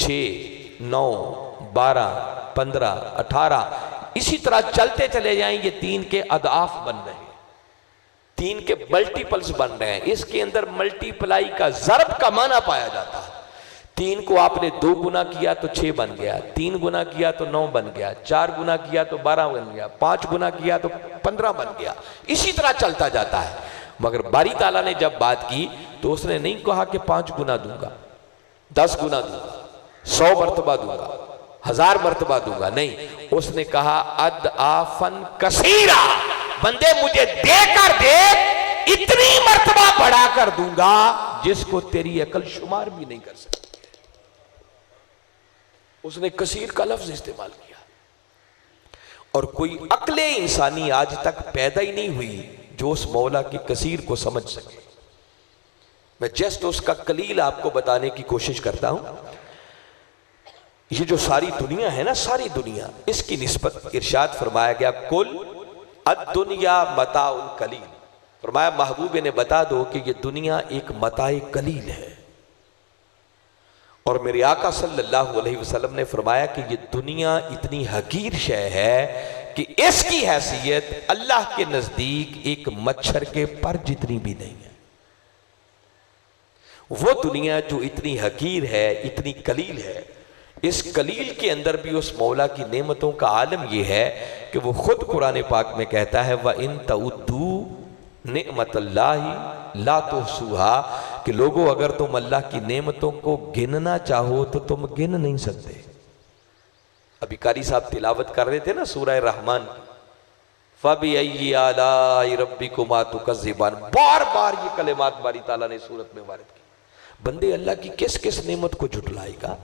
6, 9, 12, 15, 18 इसी तरह चलते चले जाएं। ये 3 के अदाफ बन रहे हैं, 3 के मल्टीपल्स बन रहे हैं। इसके अंदर मल्टीप्लाई का ज़र्ब का माना पाया जाता है। 3 को आपने 2 गुना किया तो 6 बन गया, 3 गुना किया तो 9 बन गया, 4 गुना किया तो 12 बन गया, 5 गुना किया तो 15 बन गया। इसी तरह चलता जाता है। मगर बारी ताला ने जब बात की तो उसने नहीं कहा कि 5 गुना दूंगा, 10 गुना दूंगा, 100 मरतबा दूंगा, 1000 मरतबा दूंगा। नहीं, उसने कहा अद आफन कसीरा, बंदे मुझे देकर दे, इतनी मरतबा बढ़ा कर दूंगा जिसको तेरी अकल शुमार भी नहीं कर सकती। उसने कसीर का लफ्ज इस्तेमाल किया। और कोई अक्ले इंसानी आज तक पैदा ही नहीं हुई जो उस मौला की कसीर को समझ सके। मैं जस्ट उसका कलील आपको बताने की कोशिश करता हूं। ये जो सारी दुनिया है ना, सारी दुनिया, इसकी निस्बत इरशाद फरमाया गया कुल अद्दुनिया मताउल कलील। फरमाया महबूब ने बता दो कि ये दुनिया एक मताए कलील है। और मेरे आका सल्लल्लाहु अलैहि वसल्लम ने फरमाया कि ये दुनिया इतनी हकीर शय है कि इसकी हैसियत अल्लाह के नजदीक एक मच्छर के पर जितनी भी नहीं है। वो दुनिया जो इतनी हकीर है, इतनी कलील है, इस कलील के अंदर भी उस मौला की नेमतों का आलम यह है कि वो खुद कुरान पाक में कहता है व इन तउद्दू निअमतल्लाहि ला तुहसूहा, कि लोगों अगर तुम अल्लाह की नेमतों को गिनना चाहो तो तुम गिन नहीं सकते। अभी कारी साहब तिलावत कर रहे थे ना सूरह रहमान, फबिअय्यि आलाइ रब्बिकुमा तुकज़्ज़िबान, बार बार ये कलिमात बारी ताला ने सूरत में वारिद की। बंदे अल्लाह की किस किस नेमत को झुटलाएगा,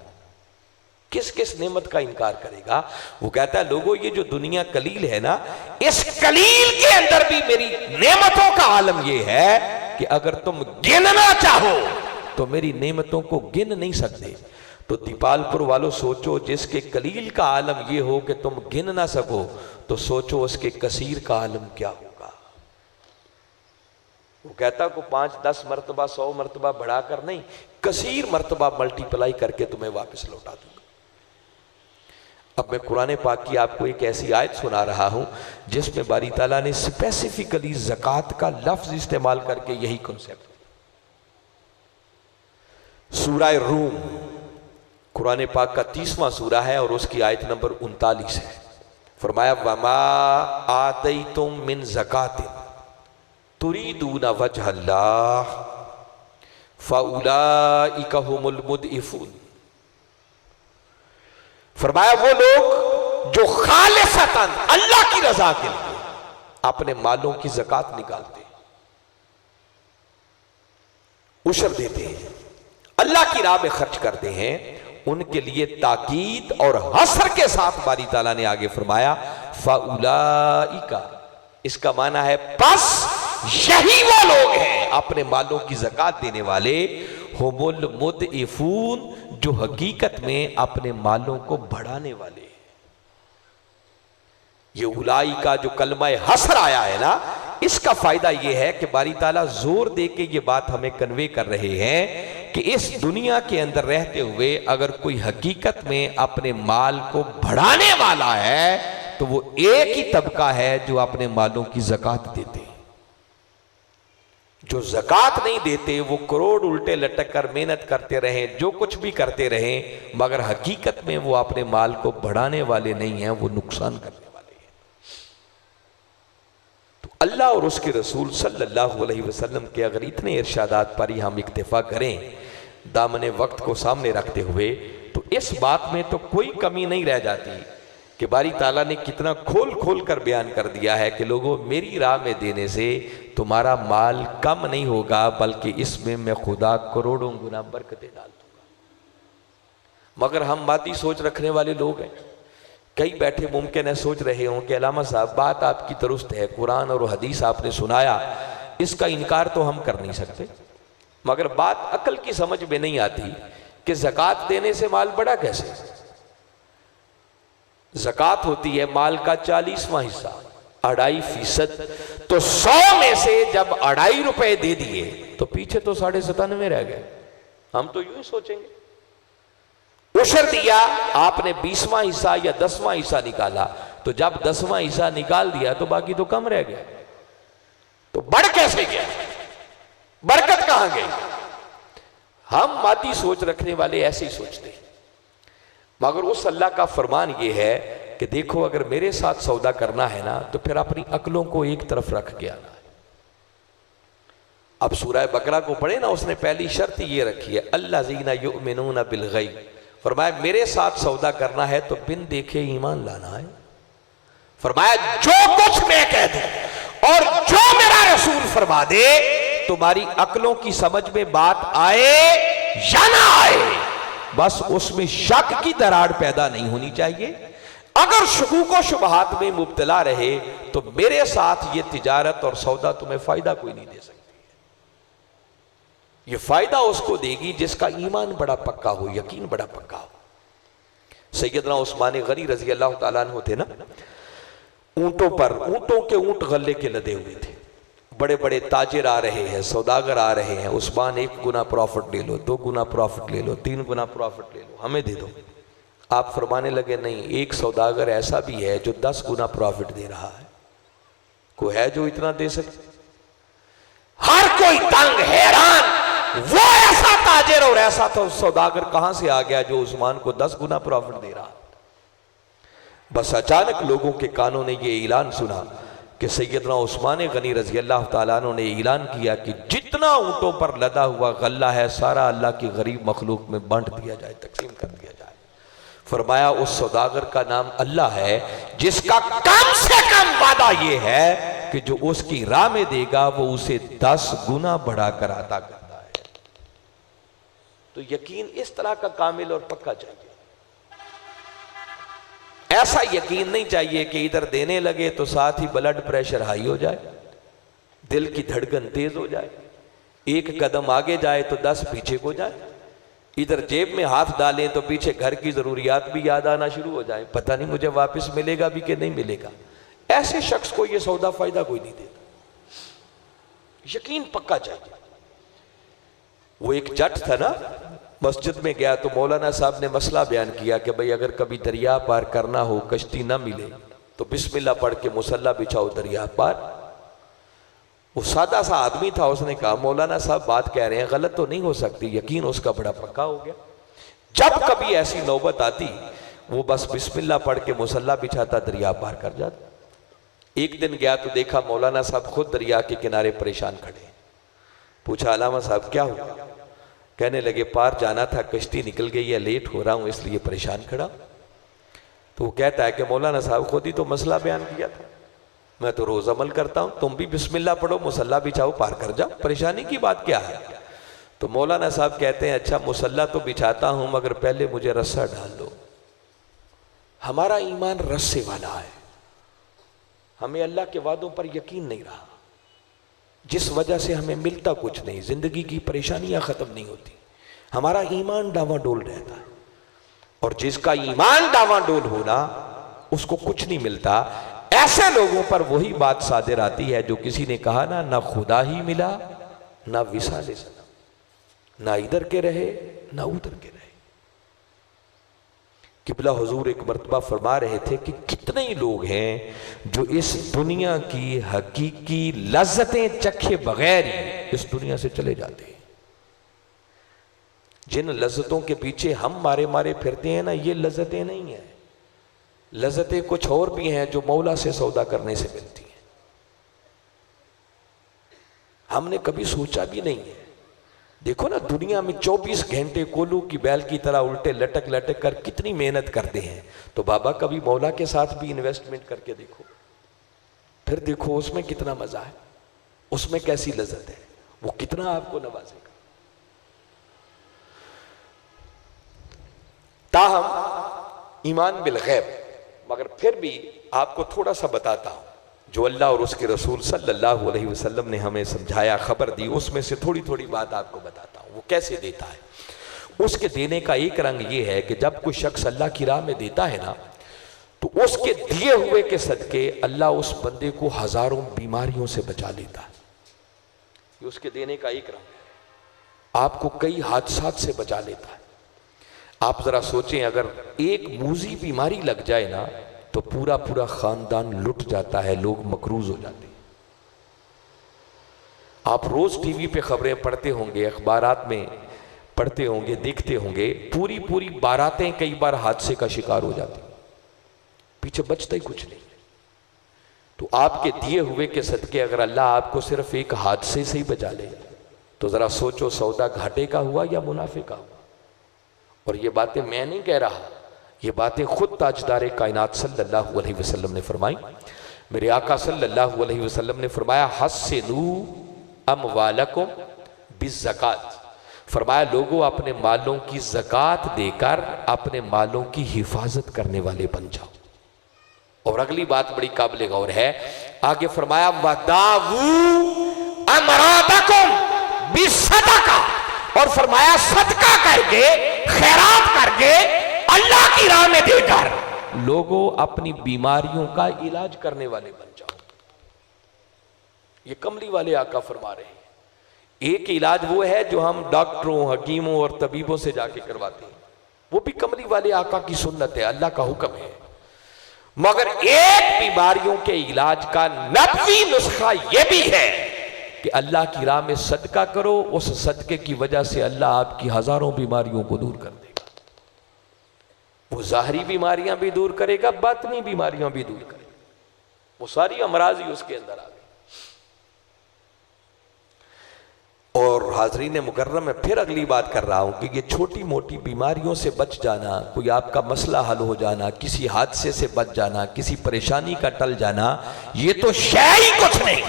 किस किस नेमत का इनकार करेगा। वो कहता है लोगों ये जो दुनिया कलील है ना, इस कलील के अंदर भी मेरी नेमतों का आलम ये है कि अगर तुम गिनना चाहो तो मेरी नेमतों को गिन नहीं सकते। तो दीपालपुर वालों सोचो, जिसके कलील का आलम ये हो कि तुम गिन ना सको, तो सोचो उसके कसीर का आलम क्या होगा। वो कहता को 5, 10 मरतबा 100 मरतबा बढ़ाकर नहीं, कसीर मरतबा मल्टीप्लाई करके तुम्हें वापस लौटा दूंगा। अब मैं कुरान पाक की आपको एक ऐसी आयत सुना रहा हूं जिसमें बारी ताला ने स्पेसिफिकली ज़कात का लफ्ज इस्तेमाल करके यही कॉन्सेप्ट। सूरा रूम कुरान पाक का 30वां सूरा है और उसकी आयत नंबर 39 है। फरमाया वमा आतैतुम मिन ज़कातिन तुरीदूना वजहल्लाह फउलाइका हुमुल मुदइफून। फरमाया वो लोग जो खालिसतन अल्लाह की रजा के लिए अपने मालों की ज़कात निकालते हैं, उशर देते हैं, अल्लाह की राह में खर्च करते हैं, उनके लिए ताकीद और हसर के साथ बारी ताला ने आगे फरमाया फउलाइका, इसका माना है बस यही वो लोग हैं अपने मालों की ज़कात देने वाले, हुमुल मुदइफून, जो हकीकत में अपने मालों को बढ़ाने वाले। ये उलाई का जो कलमा हसर आया है ना, इसका फायदा यह है कि बारी ताला जोर दे के ये बात हमें कन्वे कर रहे हैं कि इस दुनिया के अंदर रहते हुए अगर कोई हकीकत में अपने माल को बढ़ाने वाला है तो वो एक ही तबका है जो अपने मालों की ज़कात देते हैं। जो ज़कात नहीं देते वो करोड़ उल्टे लटक कर मेहनत करते रहें, जो कुछ भी करते रहें, मगर हकीकत में वो अपने माल को बढ़ाने वाले नहीं हैं, वो नुकसान करने वाले हैं। तो अल्लाह और उसके रसूल सल्लल्लाहु अलैहि वसल्लम के अगर इतने इरशादात पर ही हम इक्तिफा करें दामने वक्त को सामने रखते हुए, तो इस बात में तो कोई कमी नहीं रह जाती कि बारी ताला ने कितना खोल खोल कर बयान कर दिया है कि लोगों मेरी राह में देने से तुम्हारा माल कम नहीं होगा, बल्कि इसमें मैं खुदा करोड़ों गुना बरकतें डाल दूंगा। मगर हम मादी सोच रखने वाले लोग हैं। कई बैठे मुमकिन है सोच रहे हों कि अलामा साहब बात आपकी दुरुस्त है, कुरान और हदीस आपने सुनाया, इसका इनकार तो हम कर नहीं सकते, मगर बात अकल की समझ में नहीं आती कि ज़कात देने से माल बढ़ा कैसे। ज़कात होती है माल का 40वां हिस्सा, 2.5%। तो 100 में से जब 2.5 रुपए दे दिए तो पीछे तो 97.5 रह गए। हम तो यूं ही सोचेंगे उशर दिया, आपने 20वां हिस्सा या 10वां हिस्सा निकाला, तो जब 10वां हिस्सा निकाल दिया तो बाकी तो कम रह गया, तो बढ़ कैसे गया, बरकत कहां गई? हम मादी सोच रखने वाले ऐसे ही सोचते हैं, मगर उस अल्लाह का फरमान यह है कि देखो अगर मेरे साथ सौदा करना है ना तो फिर अपनी अक्लों को एक तरफ रख के आना है। अब सूरह बकरा को पढ़े ना, उसने पहली शर्त ये रखी है, अल्लाज़ीना युमिनूना बिल गैब, फरमाया मेरे साथ सौदा करना है तो बिन देखे ईमान लाना है। फरमाया जो कुछ मैं कह दूं और जो मेरा रसूल फरमा दे, तुम्हारी अक्लों की समझ में बात आए या ना आए, बस उसमें शक की दरार पैदा नहीं होनी चाहिए। अगर शकूक व शुबहात में मुब्तला रहे तो मेरे साथ ये तिजारत और सौदा तुम्हें फायदा कोई नहीं दे सकती। ये फायदा उसको देगी जिसका ईमान बड़ा पक्का हो, यकीन बड़ा पक्का हो। सैयदना उस्मान गनी रजी अल्लाह ताला अन्हु थे ना, ऊंटों पर, ऊंटों के ऊंट गले के लदे हुए थे, बड़े बड़े ताजिर आ रहे हैं, सौदागर आ रहे हैं, उस्मान 1 गुना प्रॉफिट ले लो, 2 गुना प्रॉफिट ले लो, 3 गुना प्रॉफिट ले लो, हमें दे दो। आप फरमाने लगे नहीं, एक सौदागर ऐसा भी है जो 10 गुना प्रॉफिट दे रहा है, कोई है जो इतना दे सके? हर कोई तंग हैरान, वो ऐसा ताजिर और ऐसा तो सौदागर कहां से आ गया जो उस्मान को 10 गुना प्रॉफिट दे रहा। बस अचानक लोगों के कानों ने यह ऐलान सुना कि सैयदना उस्मान गनी रजी अल्लाह ताला अन्हु ने ऐलान किया कि जितना ऊंटों पर लदा हुआ गल्ला है सारा अल्लाह की गरीब मखलूक में बांट दिया जाए, तकसीम कर दिया जाए। फरमाया उस सौदागर का नाम अल्लाह है जिसका कम से कम वादा यह है कि जो उसकी राह में देगा वो उसे 10 गुना बढ़ाकर अता करता है। तो यकीन इस तरह का कामिल और पक्का चाहिए। ऐसा यकीन नहीं चाहिए कि इधर देने लगे तो साथ ही ब्लड प्रेशर हाई हो जाए, दिल की धड़कन तेज हो जाए, एक कदम आगे जाए तो 10 पीछे को जाए, इधर जेब में हाथ डालें तो पीछे घर की जरूरियात भी याद आना शुरू हो जाए, पता नहीं मुझे वापस मिलेगा भी कि नहीं मिलेगा। ऐसे शख्स को यह सौदा फायदा कोई नहीं देता। यकीन पक्का चाहिए। वो एक जट था ना, मस्जिद में गया तो मौलाना साहब ने मसला बयान किया कि भाई अगर कभी दरिया पार करना हो, कश्ती ना मिले तो बिस्मिल्लाह पढ़ के मुसल्ला बिछाओ दरिया पार। वो सादा सा आदमी था, उसने कहा मौलाना साहब बात कह रहे हैं, गलत तो नहीं हो सकती। यकीन उसका बड़ा पक्का हो गया। जब कभी ऐसी नौबत आती वो बस बिस्मिल्लाह पढ़ के मुसल्ला बिछाता, दरिया पार कर जाता। एक दिन गया तो देखा मौलाना साहब खुद दरिया के किनारे परेशान खड़े। पूछा अलामा साहब क्या हुआ? कहने लगे पार जाना था, कश्ती निकल गई है, लेट हो रहा हूं इसलिए परेशान खड़ा। तो वो कहता है कि मौलाना साहब खुद ही तो मसला बयान किया था, मैं तो रोज अमल करता हूं, तुम भी बिस्मिल्लाह पढ़ो, मुसल्ला बिछाओ, पार कर जाओ, परेशानी की बात क्या है? तो मौलाना साहब कहते हैं अच्छा मुसल्ला तो बिछाता हूं मगर पहले मुझे रस्सा डाल दो। हमारा ईमान रस्से वाला है, हमें अल्लाह के वादों पर यकीन नहीं रहा, जिस वजह से हमें मिलता कुछ नहीं, जिंदगी की परेशानियां खत्म नहीं होती, हमारा ईमान डावाडोल रहता है। और जिसका ईमान डावाडोल होना उसको कुछ नहीं मिलता। ऐसे लोगों पर वही बात सादिर आती है जो किसी ने कहा ना खुदा ही मिला ना विसाले सनम, ना इधर के रहे ना उधर के रहे। किबला हुजूर एक मर्तबा फरमा रहे थे कि कितने ही लोग हैं जो इस दुनिया की हकीकी लज्जतें चखे बगैर ही इस दुनिया से चले जाते हैं। जिन लज्जतों के पीछे हम मारे मारे फिरते हैं ना, ये लज्जतें नहीं है, लज्जतें कुछ और भी हैं जो मौला से सौदा करने से मिलती हैं। हमने कभी सोचा भी नहीं है। देखो ना दुनिया में 24 घंटे कोलू की बैल की तरह उल्टे लटक लटक कर कितनी मेहनत करते हैं। तो बाबा कभी मौला के साथ भी इन्वेस्टमेंट करके देखो, फिर देखो उसमें कितना मजा है, उसमें कैसी लज्जत है, वो कितना आपको नवाजेगा। ताहम ईमान बिल गैब, मगर फिर भी आपको थोड़ा सा बताता हूं जो अल्लाह और उसके रसूल सल्लल्लाहु अलैहि वसल्लम ने हमें समझाया, खबर दी, उसमें से थोड़ी थोड़ी बात आपको बताता हूं। वो कैसे देता है, उसके देने का एक रंग ये है कि जब कोई शख्स अल्लाह की राह में देता है ना, तो उसके दिए हुए के सदके अल्लाह उस बंदे को हजारों बीमारियों से बचा लेता है। ये उसके देने का एक रंग है। आपको कई हादसात से बचा लेता है। आप जरा सोचें, अगर एक मूजी बीमारी लग जाए ना तो पूरा पूरा खानदान लुट जाता है, लोग मकरूज हो जाते हैं। आप रोज टीवी पे खबरें पढ़ते होंगे, अखबारात में पढ़ते होंगे, देखते होंगे, पूरी पूरी बारातें कई बार हादसे का शिकार हो जाती, पीछे बचता ही कुछ नहीं। तो आपके दिए हुए के सदके अगर अल्लाह आपको सिर्फ एक हादसे से ही बचा ले तो जरा सोचो, सौदा घाटे का हुआ या मुनाफे का हुआ। और ये बातें मैं नहीं कह रहा, ये बातें खुद ताजदार कायनात सल्लल्लाहु अलैहि वसल्लम ने फरमाई। मेरे आका सल्लल्लाहु अलैहि वसल्लम ने फरमाया, हस्सिनू अमवालकुम बिज़्ज़कात, फरमाया लोगों अपने मालों की ज़कात देकर अपने मालों की हिफाजत करने वाले बन जाओ। और अगली बात बड़ी काबिल गौर है, आगे फरमाया वदावू अमरादकुम बिस्सदका, और फरमाया सदका करके, खैरात करके, अल्लाह की राह में देकर लोगों अपनी बीमारियों का इलाज करने वाले बन जाओ। ये कमली वाले आका फरमा रहे हैं। एक इलाज वो है जो हम डॉक्टरों, हकीमों और तबीबों से जाके करवाते हैं, वो भी कमली वाले आका की सुन्नत है, अल्लाह का हुक्म है। मगर एक बीमारियों के इलाज का नबवी नुस्खा यह भी है कि अल्लाह की राह में सदका करो, उस सदके की वजह से अल्लाह आपकी हजारों बीमारियों को दूर कर देगा। वो ज़ाहरी बीमारियां भी दूर करेगा, बातनी बीमारियां भी दूर करेगा, वो सारी अमराज ही उसके अंदर आ गई। और हाज़रीन मुकर्रम, मैं फिर अगली बात कर रहा हूं कि ये छोटी मोटी बीमारियों से बच जाना, कोई आपका मसला हल हो जाना, किसी हादसे से बच जाना, किसी परेशानी का टल जाना, ये तो शय ही कुछ नहीं।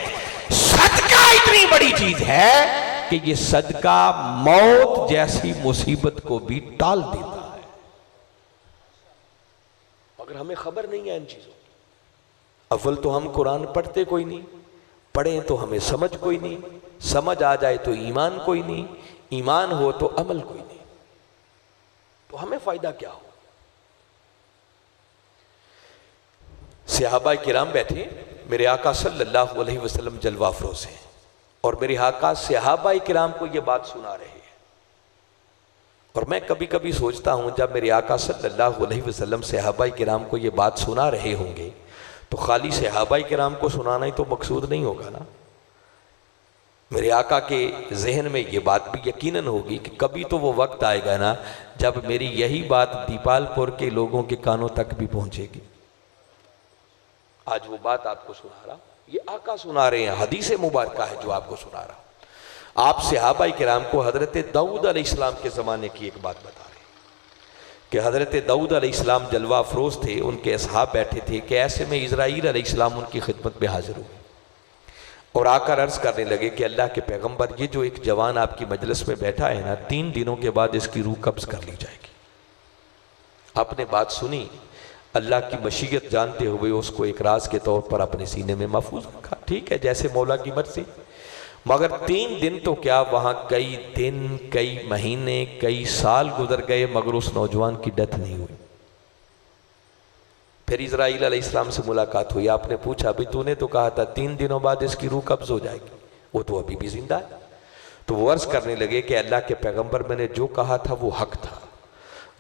सदका इतनी बड़ी चीज है कि ये सदका मौत जैसी मुसीबत को भी टाल देता है, मगर हमें खबर नहीं है इन चीजों की। अव्वल तो हम कुरान पढ़ते कोई नहीं, पढ़ें तो हमें समझ कोई नहीं, समझ आ जाए तो ईमान कोई नहीं, ईमान हो तो अमल कोई नहीं, तो हमें फायदा क्या हो। सहाबा किराम बैठे, मेरे आका सल्लल्लाहु अलैहि वसल्लम जलवा अफरोज हैं, और मेरे आका सहाबा किराम को यह बात सुना रहे हैं। और मैं कभी कभी सोचता हूं, जब मेरे आका सल्लल्लाहु अलैहि वसल्लम सहाबा किराम को यह बात सुना रहे होंगे तो खाली सहाबा किराम को सुनाना ही तो मकसूद नहीं होगा ना। मेरे आका के जहन में ये बात भी यकीनन होगी कि कभी तो वो वक्त आएगा ना जब मेरी यही बात दीपालपुर के लोगों के कानों तक भी पहुंचेगी। आज वो बात आपको सुना रहा, ये आका सुना रहे हैं, हदीस मुबारक है जो आपको सुना रहा। आप सहाबा किराम को हजरत दाऊद अलैहिस्सलाम के ज़माने की एक बात बता रहे हैं कि हजरत दाऊद अलैहिस्सलाम जलवा अफरोज थे, उनके असहाब बैठे थे कि ऐसे में इज़राइल अलैहिस्सलाम उनकी खिदमत में हाजिर हुए और आकर अर्ज करने लगे कि अल्लाह के पैगंबर, ये जो एक जवान आपकी मजलिस में बैठा है ना, 3 दिनों के बाद इसकी रूह कब्ज कर ली जाएगी। आपने बात सुनी, अल्लाह की मशीयत जानते हुए उसको एक राज के तौर पर अपने सीने में महफूज रखा, ठीक है, जैसे मौला की मर्जी। मगर 3 दिन तो क्या, वहां कई दिन, कई महीने, कई साल गुजर गए, मगर उस नौजवान की डेथ नहीं हुई। फिर इज़राइल अलैहिस्सलाम से मुलाकात हुई, आपने पूछा, अभी तूने तो कहा था 3 दिनों बाद इसकी रूह कब्ज हो जाएगी, वो तो अभी भी जिंदा है। तो वो अर्ज करने लगे कि अल्लाह के पैगंबर, मैंने जो कहा था वो हक था,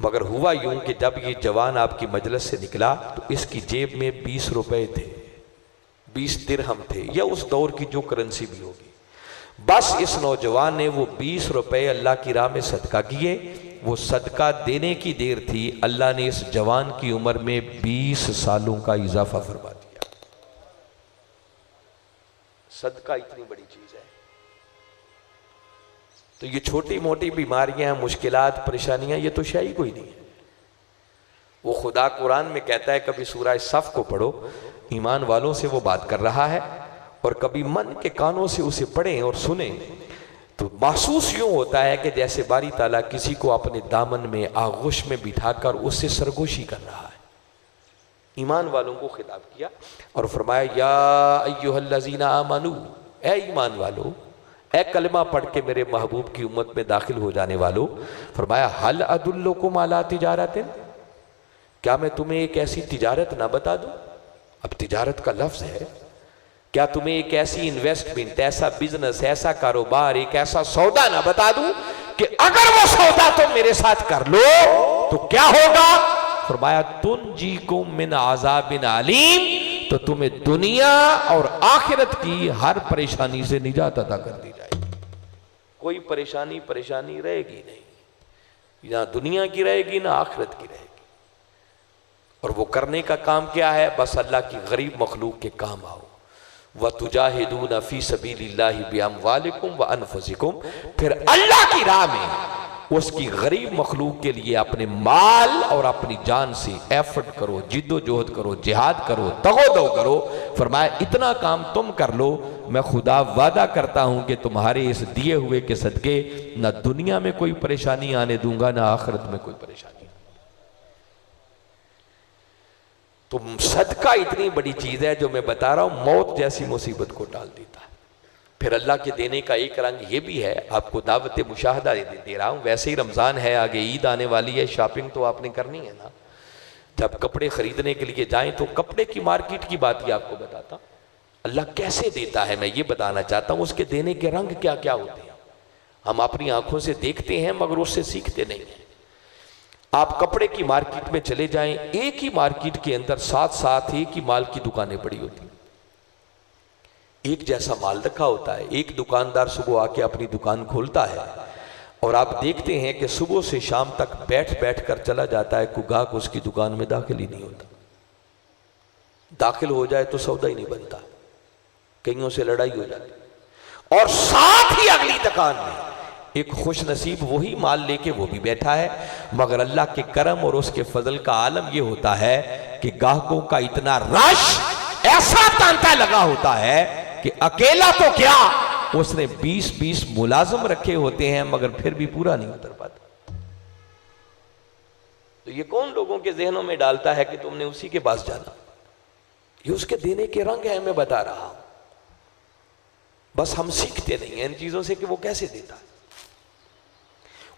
मगर हुआ यूं कि जब ये जवान आपकी मजलिस से निकला तो इसकी जेब में 20 रुपए थे, 20 दिरहम थे, या उस दौर की जो करेंसी भी होगी। बस इस नौजवान ने वो 20 रुपए अल्लाह की राह में सदका किए। वो सदका देने की देर थी, अल्लाह ने इस जवान की उम्र में 20 सालों का इजाफा फरमा दिया। सदका इतनी बड़ी चीज है। तो ये छोटी मोटी बीमारियां, मुश्किलात, परेशानियां, ये तो शायद कोई नहीं है। वो खुदा कुरान में कहता है, कभी सूरह सफ को पढ़ो, ईमान वालों से वो बात कर रहा है, और कभी मन के कानों से उसे पढ़ें और सुने तो महसूस यूं होता है कि जैसे बारी ताला किसी को अपने दामन में, आगोश में बिठाकर उससे सरगोशी कर रहा है। ईमान वालों को खिताब किया और फरमाया, या अय्युहल्लज़ीना आमनू, ए ईमान वालो, ए कलमा पढ़ के मेरे महबूब की उम्मत में दाखिल हो जाने वालों, फरमाया हल अदुल्लुकुम अला तिजारतिन, क्या मैं तुम्हें एक ऐसी तिजारत ना बता दूं। अब तिजारत का लफ्ज है, क्या तुम्हें एक ऐसी इन्वेस्टमेंट, ऐसा बिजनेस, ऐसा कारोबार, एक ऐसा सौदा ना बता दूं कि अगर वो सौदा तुम मेरे साथ कर लो तो क्या होगा? फरमाया तुनजीकुम मिन अज़ाबिन अलीम, तो तुम्हें दुनिया और आखिरत की हर परेशानी से निजात अता कर दी जाएगी। कोई परेशानी रहेगी नहीं, ना दुनिया की रहेगी ना आखिरत की रहेगी। और वो करने का काम क्या है? बस अल्लाह की गरीब मखलूक के काम आओ। व तुजाहिदून फी सबीलिल्लाहि बिअमवालिकुम व अनफुसिकुम, फिर अल्लाह की राह में उसकी गरीब मखलूक के लिए अपने माल और अपनी जान से एफर्ट करो, जिद्दोजहद करो, जिहाद करो, तगोदो करो। फरमाया इतना काम तुम कर लो, मैं खुदा वादा करता हूं कि तुम्हारे इस दिए हुए के सदके ना दुनिया में कोई परेशानी आने दूंगा, ना आखिरत में कोई परेशानी। तो सदका इतनी बड़ी चीज है जो मैं बता रहा हूं, मौत जैसी मुसीबत को टाल देता है। फिर अल्लाह के देने का एक रंग ये भी है, आपको दावत मुशाहदा दे रहा हूं। वैसे ही रमजान है, आगे ईद आने वाली है, शॉपिंग तो आपने करनी है ना। जब कपड़े खरीदने के लिए जाएं तो कपड़े की मार्केट की बात ही आपको बताता, अल्लाह कैसे देता है मैं ये बताना चाहता हूं। उसके देने के रंग क्या क्या होते हैं हम अपनी आंखों से देखते हैं मगर उससे सीखते नहीं हैं। आप कपड़े की मार्केट में चले जाएं, एक ही मार्केट के अंदर साथ साथ एक ही माल की दुकानें पड़ी होती हैं, एक जैसा माल रखा होता है। एक दुकानदार सुबह आके अपनी दुकान खोलता है और आप देखते हैं कि सुबह से शाम तक बैठ बैठ कर चला जाता है, कोई ग्राहक उसकी दुकान में दाखिल ही नहीं होता। दाखिल हो जाए तो सौदा ही नहीं बनता, कईयों से लड़ाई हो जाती। और साथ ही अगली दुकान में एक खुश नसीब वही माल लेके वो भी बैठा है, मगर अल्लाह के करम और उसके फजल का आलम यह होता है कि ग्राहकों का इतना रश, ऐसा तांता लगा होता है कि अकेला तो क्या, उसने 20-20 मुलाजिम रखे होते हैं मगर फिर भी पूरा नहीं उतर पाता। तो ये कौन लोगों के जहनों में डालता है कि तुमने उसी के पास जाना? ये उसके देने के रंग है, मैं बता रहा हूं। बस हम सीखते नहीं हैं इन चीजों से कि वो कैसे देता है।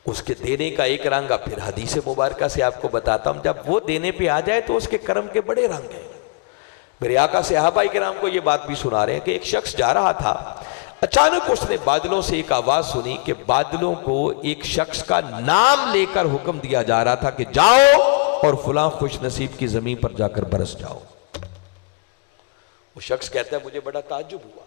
उसके देने का एक रंग फिर हदीस मुबारका से आपको बताता हूं। जब वो देने पे आ जाए तो उसके करम के बड़े रंग हैं। मेरे आका सहाबाए किराम को ये बात भी सुना रहे हैं कि एक शख्स जा रहा था, अचानक उसने बादलों से एक आवाज सुनी कि बादलों को एक शख्स का नाम लेकर हुक्म दिया जा रहा था कि जाओ और फलां खुश नसीब की जमीन पर जाकर बरस जाओ। वो शख्स कहता है मुझे बड़ा ताज्जुब हुआ।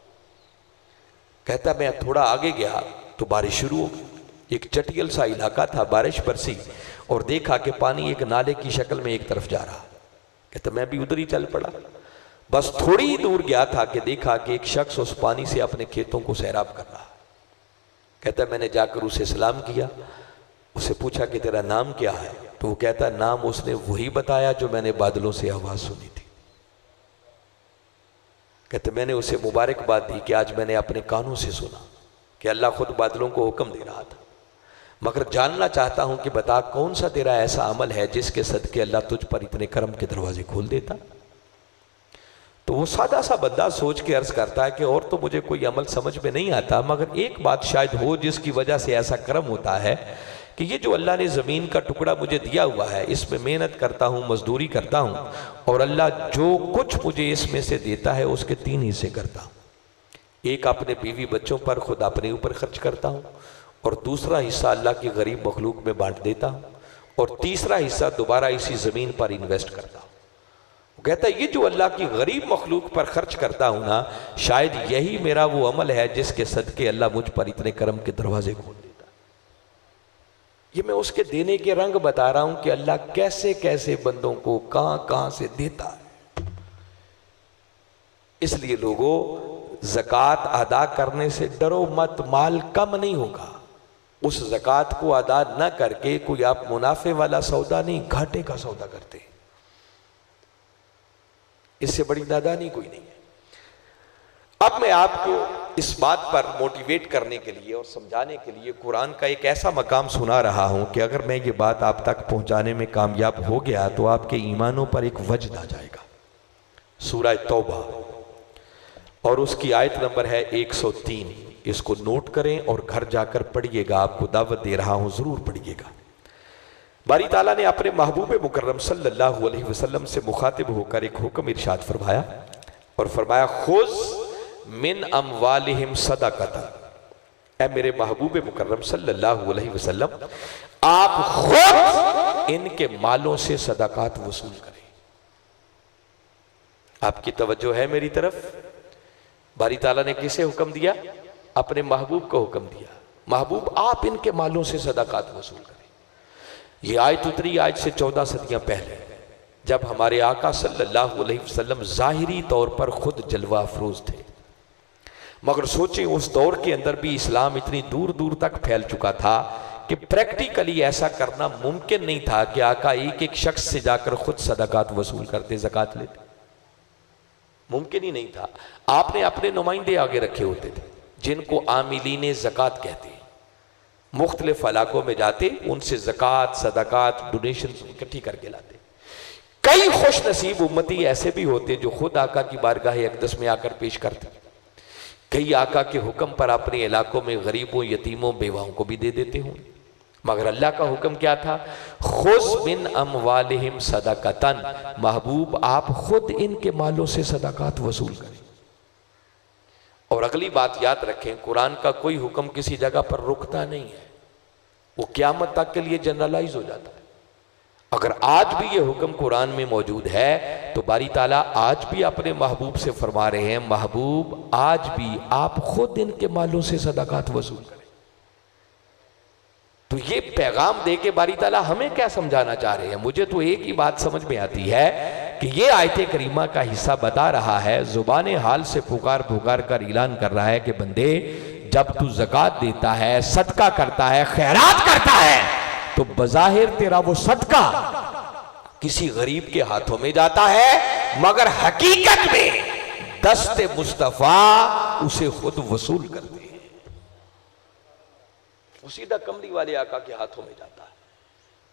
कहता मैं थोड़ा आगे गया तो बारिश शुरू हो गई। एक चटियल सा इलाका था, बारिश बरसी और देखा कि पानी एक नाले की शक्ल में एक तरफ जा रहा। कहता मैं भी उधर ही चल पड़ा। बस थोड़ी ही दूर गया था कि देखा कि एक शख्स उस पानी से अपने खेतों को सैराब कर रहा। कहता मैंने जाकर उसे सलाम किया, उसे पूछा कि तेरा नाम क्या है? तो वो कहता नाम उसने वही बताया जो मैंने बादलों से आवाज सुनी थी। कहते मैंने उसे मुबारकबाद दी कि आज मैंने अपने कानों से सुना कि अल्लाह खुद बादलों को हुक्म दे रहा था, मगर जानना चाहता हूं कि बता कौन सा तेरा ऐसा अमल है जिसके सदके अल्लाह तुझ पर इतने करम के दरवाजे खोल देता। तो वो सादा सा बंदा सोच के अर्ज करता है कि और तो मुझे कोई अमल समझ में नहीं आता, मगर एक बात शायद हो जिसकी वजह से ऐसा करम होता है कि ये जो अल्लाह ने ज़मीन का टुकड़ा मुझे दिया हुआ है, इसमें मेहनत करता हूँ, मजदूरी करता हूँ, और अल्लाह जो कुछ मुझे इसमें से देता है उसके 3 हिस्से करता हूँ। एक अपने बीवी बच्चों पर, खुद अपने ऊपर खर्च करता हूँ, और दूसरा हिस्सा अल्लाह की गरीब मखलूक में बांट देता हूँ, और तीसरा हिस्सा दोबारा इसी ज़मीन पर इन्वेस्ट करता हूँ। वो कहता है ये जो अल्लाह की गरीब मखलूक पर खर्च करता हूँ ना, शायद यही मेरा वो अमल है जिसके सदके अल्लाह मुझ पर इतने करम के दरवाजे खोल देता है। ये मैं उसके देने के रंग बता रहा हूँ कि अल्लाह कैसे कैसे बंदों को कहां कहां से देता है। इसलिए लोगों, ज़कात अदा करने से डरो मत, माल कम नहीं होगा। उस ज़कात को अदा न करके कोई आप मुनाफे वाला सौदा नहीं, घाटे का सौदा करते, इससे बड़ी नादानी कोई नहीं है। अब मैं आपको इस बात पर मोटिवेट करने के लिए और समझाने के लिए कुरान का एक ऐसा मकाम सुना रहा हूं कि अगर मैं ये बात आप तक पहुंचाने में कामयाब हो गया तो आपके ईमानों पर एक वजद आ जाएगा। सूरह तौबा और उसकी आयत नंबर है 103। इसको नोट करें और घर जाकर पढ़िएगा, आपको दावत दे रहा हूं, जरूर पढ़िएगा। बारी ताला ने अपने महबूब मुकर्रम सल्लल्लाहु अलैहि वसल्लम से मुखातिब होकर एक हुक्म इरशाद फरमाया और फरमाया खुज़ मिन अमवालिहिम सदक़तन। ऐ मेरे महबूब मुकर्रम सल्लल्लाहु अलैहि वसल्लम, आप खुद इनके मालों से सदाकात वसूल करें। आपकी तवज्जो है मेरी तरफ? बारी ताला ने किसे हुक्म दिया? अपने महबूब को हुक्म दिया, महबूब आप इनके मालों से सदाकात वसूल करें। ये आयत उतरी आज से 14 सदियां पहले, जब हमारे आका सल्लल्लाहु अलैहि वसल्लम जाहिरी तौर पर खुद जलवा अफरोज थे, मगर सोचें उस दौर के अंदर भी इस्लाम इतनी दूर दूर तक फैल चुका था कि प्रैक्टिकली ऐसा करना मुमकिन नहीं था कि आका एक एक शख्स से जाकर खुद सदाकात वसूल करते, ज़कात लेते, मुमकिन ही नहीं था। आपने अपने नुमाइंदे आगे रखे होते थे जिनको आमिलीन ज़कात कहते हैं, मुख्तलिफ इलाकों में जाते, उनसे ज़कात, सदाकात, डोनेशन इकट्ठी करके लाते। कई खुश नसीब उम्मती ऐसे भी होते जो खुद आका की बारगाह अक़दस में आकर पेश करते, कई आका के हुक्म पर अपने इलाकों में गरीबों, यतीमों, बेवाओं को भी दे देते हों, मगर अल्लाह का हुक्म क्या था? खुज़ मिन अमवालिहिम सदक़तन, महबूब आप खुद इनके मालों से सदाकात वसूल करें। और अगली बात याद रखें, कुरान का कोई हुक्म किसी जगह पर रुकता नहीं है, वो क़यामत तक के लिए जनरलाइज हो जाता है। अगर आज भी ये हुक्म कुरान में मौजूद है तो बारी ताला आज भी अपने महबूब से फरमा रहे हैं, महबूब आज भी आप खुद इनके मालों से सदाकात वसूल करें। तो ये पैगाम दे के बारी ताला हमें क्या समझाना चाह रहे हैं? मुझे तो एक ही बात समझ में आती है कि ये आयत करीमा का हिस्सा बता रहा है, जुबान हाल से पुकार पुकार कर ऐलान कर रहा है कि बंदे, जब तू ज़कात देता है, सदका करता है, खैरात करता है, तो बज़ाहिर तेरा वो सदका किसी गरीब के हाथों में जाता है, मगर हकीकत में दस्ते मुस्तफा उसे खुद वसूल करते हैं, वो सीधा कमली वाले आका के हाथों में जाता है।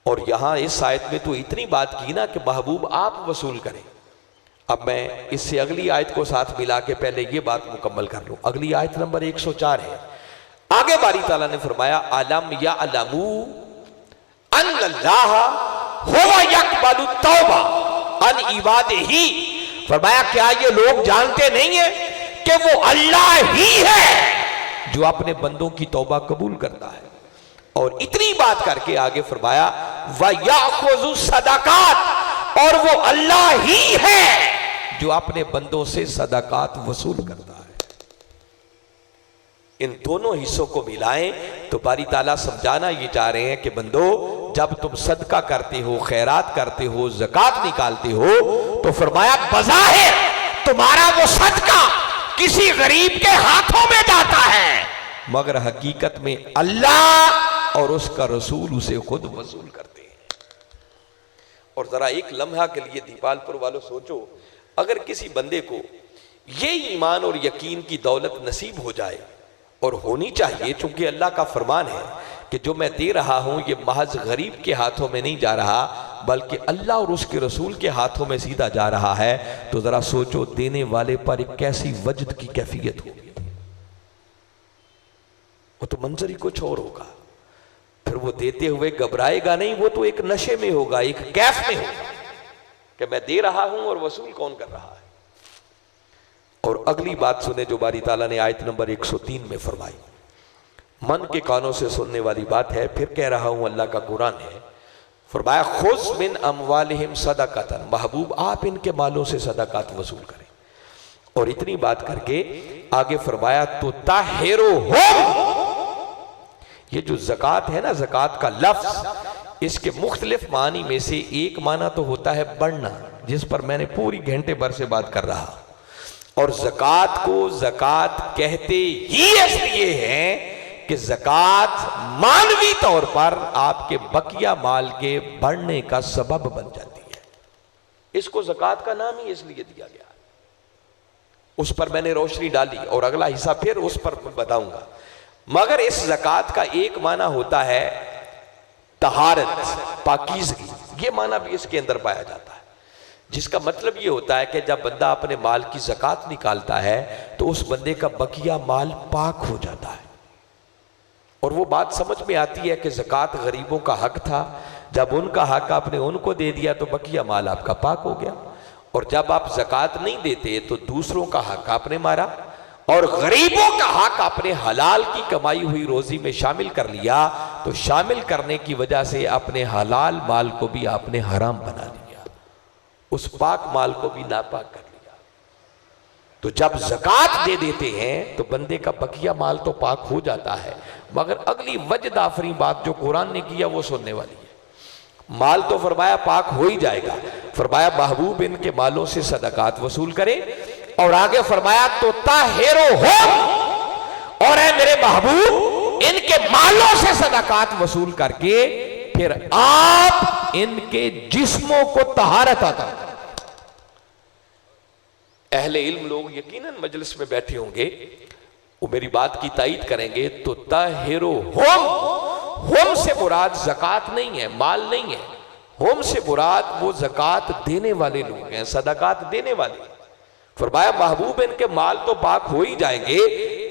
और यहां इस आयत में तो इतनी बात की ना कि महबूब आप वसूल करें। अब मैं इससे अगली आयत को साथ मिला के पहले ये बात मुकम्मल कर लूं। अगली आयत नंबर 104 है। आगे बारी ताला ने फरमाया, अलम या अलमू अन्नल्लाह हुवा यक़बलु तौबा अन इबादिही, फरमाया क्या ये लोग जानते नहीं है कि वो अल्लाह ही है जो अपने बंदों की तौबा कबूल करता है। और इतनी बात करके आगे फरमाया, व याखुज़ु सदाकात, और वो अल्लाह ही है जो अपने बंदों से सदाकात वसूल करता है। इन दोनों हिस्सों को मिलाएं तो बारी ताला समझाना ये चाह रहे हैं कि बंदो, जब तुम सदका करते हो, खैरात करते हो, ज़कात निकालते हो, तो फरमाया बज़ाहिर तुम्हारा वो सदका किसी गरीब के हाथों में जाता है, मगर हकीकत में अल्लाह और उसका रसूल उसे खुद वसूल करते हैं। और जरा एक लम्हा के लिए दीपालपुर वालों सोचो, अगर किसी बंदे को ये ईमान और यकीन की दौलत नसीब हो जाए, और होनी चाहिए, चूंकि अल्लाह का फरमान है कि जो मैं दे रहा हूं ये महज गरीब के हाथों में नहीं जा रहा, बल्कि अल्लाह और उसके रसूल के हाथों में सीधा जा रहा है, तो जरा सोचो देने वाले पर एक कैसी वजद की कैफियत होगी। वो तो मंजर ही कुछ और होगा, फिर वो देते हुए घबराएगा नहीं, वो तो एक नशे में होगा, एक कैफ में होगा कि मैं दे रहा हूं और वसूल कौन कर रहा है। और अगली बात सुने जो बारी ताला ने आयत नंबर 103 में फरमाई, मन के कानों से सुनने वाली बात है, फिर कह रहा हूं अल्लाह का कुरान है। फरमाया, खुज़ मिन अमवालिहिम सदक़तन, महबूब आप इनके मालों से सदाकात वसूल करें। और इतनी बात करके आगे फरमाया, तो ताहिरुहुम, ये जो ज़कात है ना, ज़कात का लफ्ज़, इसके मुख्तलिफ मानी में से एक माना तो होता है बढ़ना, जिस पर मैंने पूरी घंटे भर से बात कर रहा। और ज़कात को ज़कात कहते ही इसलिए हैं कि ज़कात मानवी तौर पर आपके बकिया माल के बढ़ने का सबब बन जाती है। इसको ज़कात का नाम ही इसलिए दिया गया। उस पर मैंने रोशनी डाली और अगला हिस्सा फिर उस पर बताऊंगा। मगर इस ज़कात का एक माना होता है तहारत, पाकीज़गी, ये माना भी इसके अंदर पाया जाता है, जिसका मतलब ये होता है कि जब बंदा अपने माल की ज़कात निकालता है तो उस बंदे का बकिया माल पाक हो जाता है। और वो बात समझ में आती है कि ज़कात गरीबों का हक था, जब उनका हक आपने उनको दे दिया तो बकिया माल आपका पाक हो गया। और जब आप ज़कात नहीं देते तो दूसरों का हक आपने मारा, और गरीबों का हक अपने हलाल की कमाई हुई रोजी में शामिल कर लिया, तो शामिल करने की वजह से अपने हलाल माल को भी आपने हराम बना लिया, उस पाक माल को भी नापाक कर लिया। तो जब ज़कात दे देते हैं तो बंदे का बकिया माल तो पाक हो जाता है, मगर अगली वजदाफरी बात जो कुरान ने किया वो सुनने वाली है। माल तो फरमाया पाक हो ही जाएगा, फरमाया महबूब इनके मालों से सदकात वसूल करें, और आगे फरमाया तो ताहिरो हो, और है मेरे महबूब इनके मालों से सदकात वसूल करके फिर आप इनके जिस्मों को तहारत अता करें। अहले इल्म लोग यकीनन मजलिस में बैठे होंगे, वो मेरी बात की तायीद करेंगे। तो ताहिरो होम से मुराद ज़कात नहीं है, माल नहीं है। होम से मुराद वो ज़कात देने वाले लोग हैं, सदकात देने वाले। फरमाया महबूब इनके माल तो पाक हो ही जाएंगे,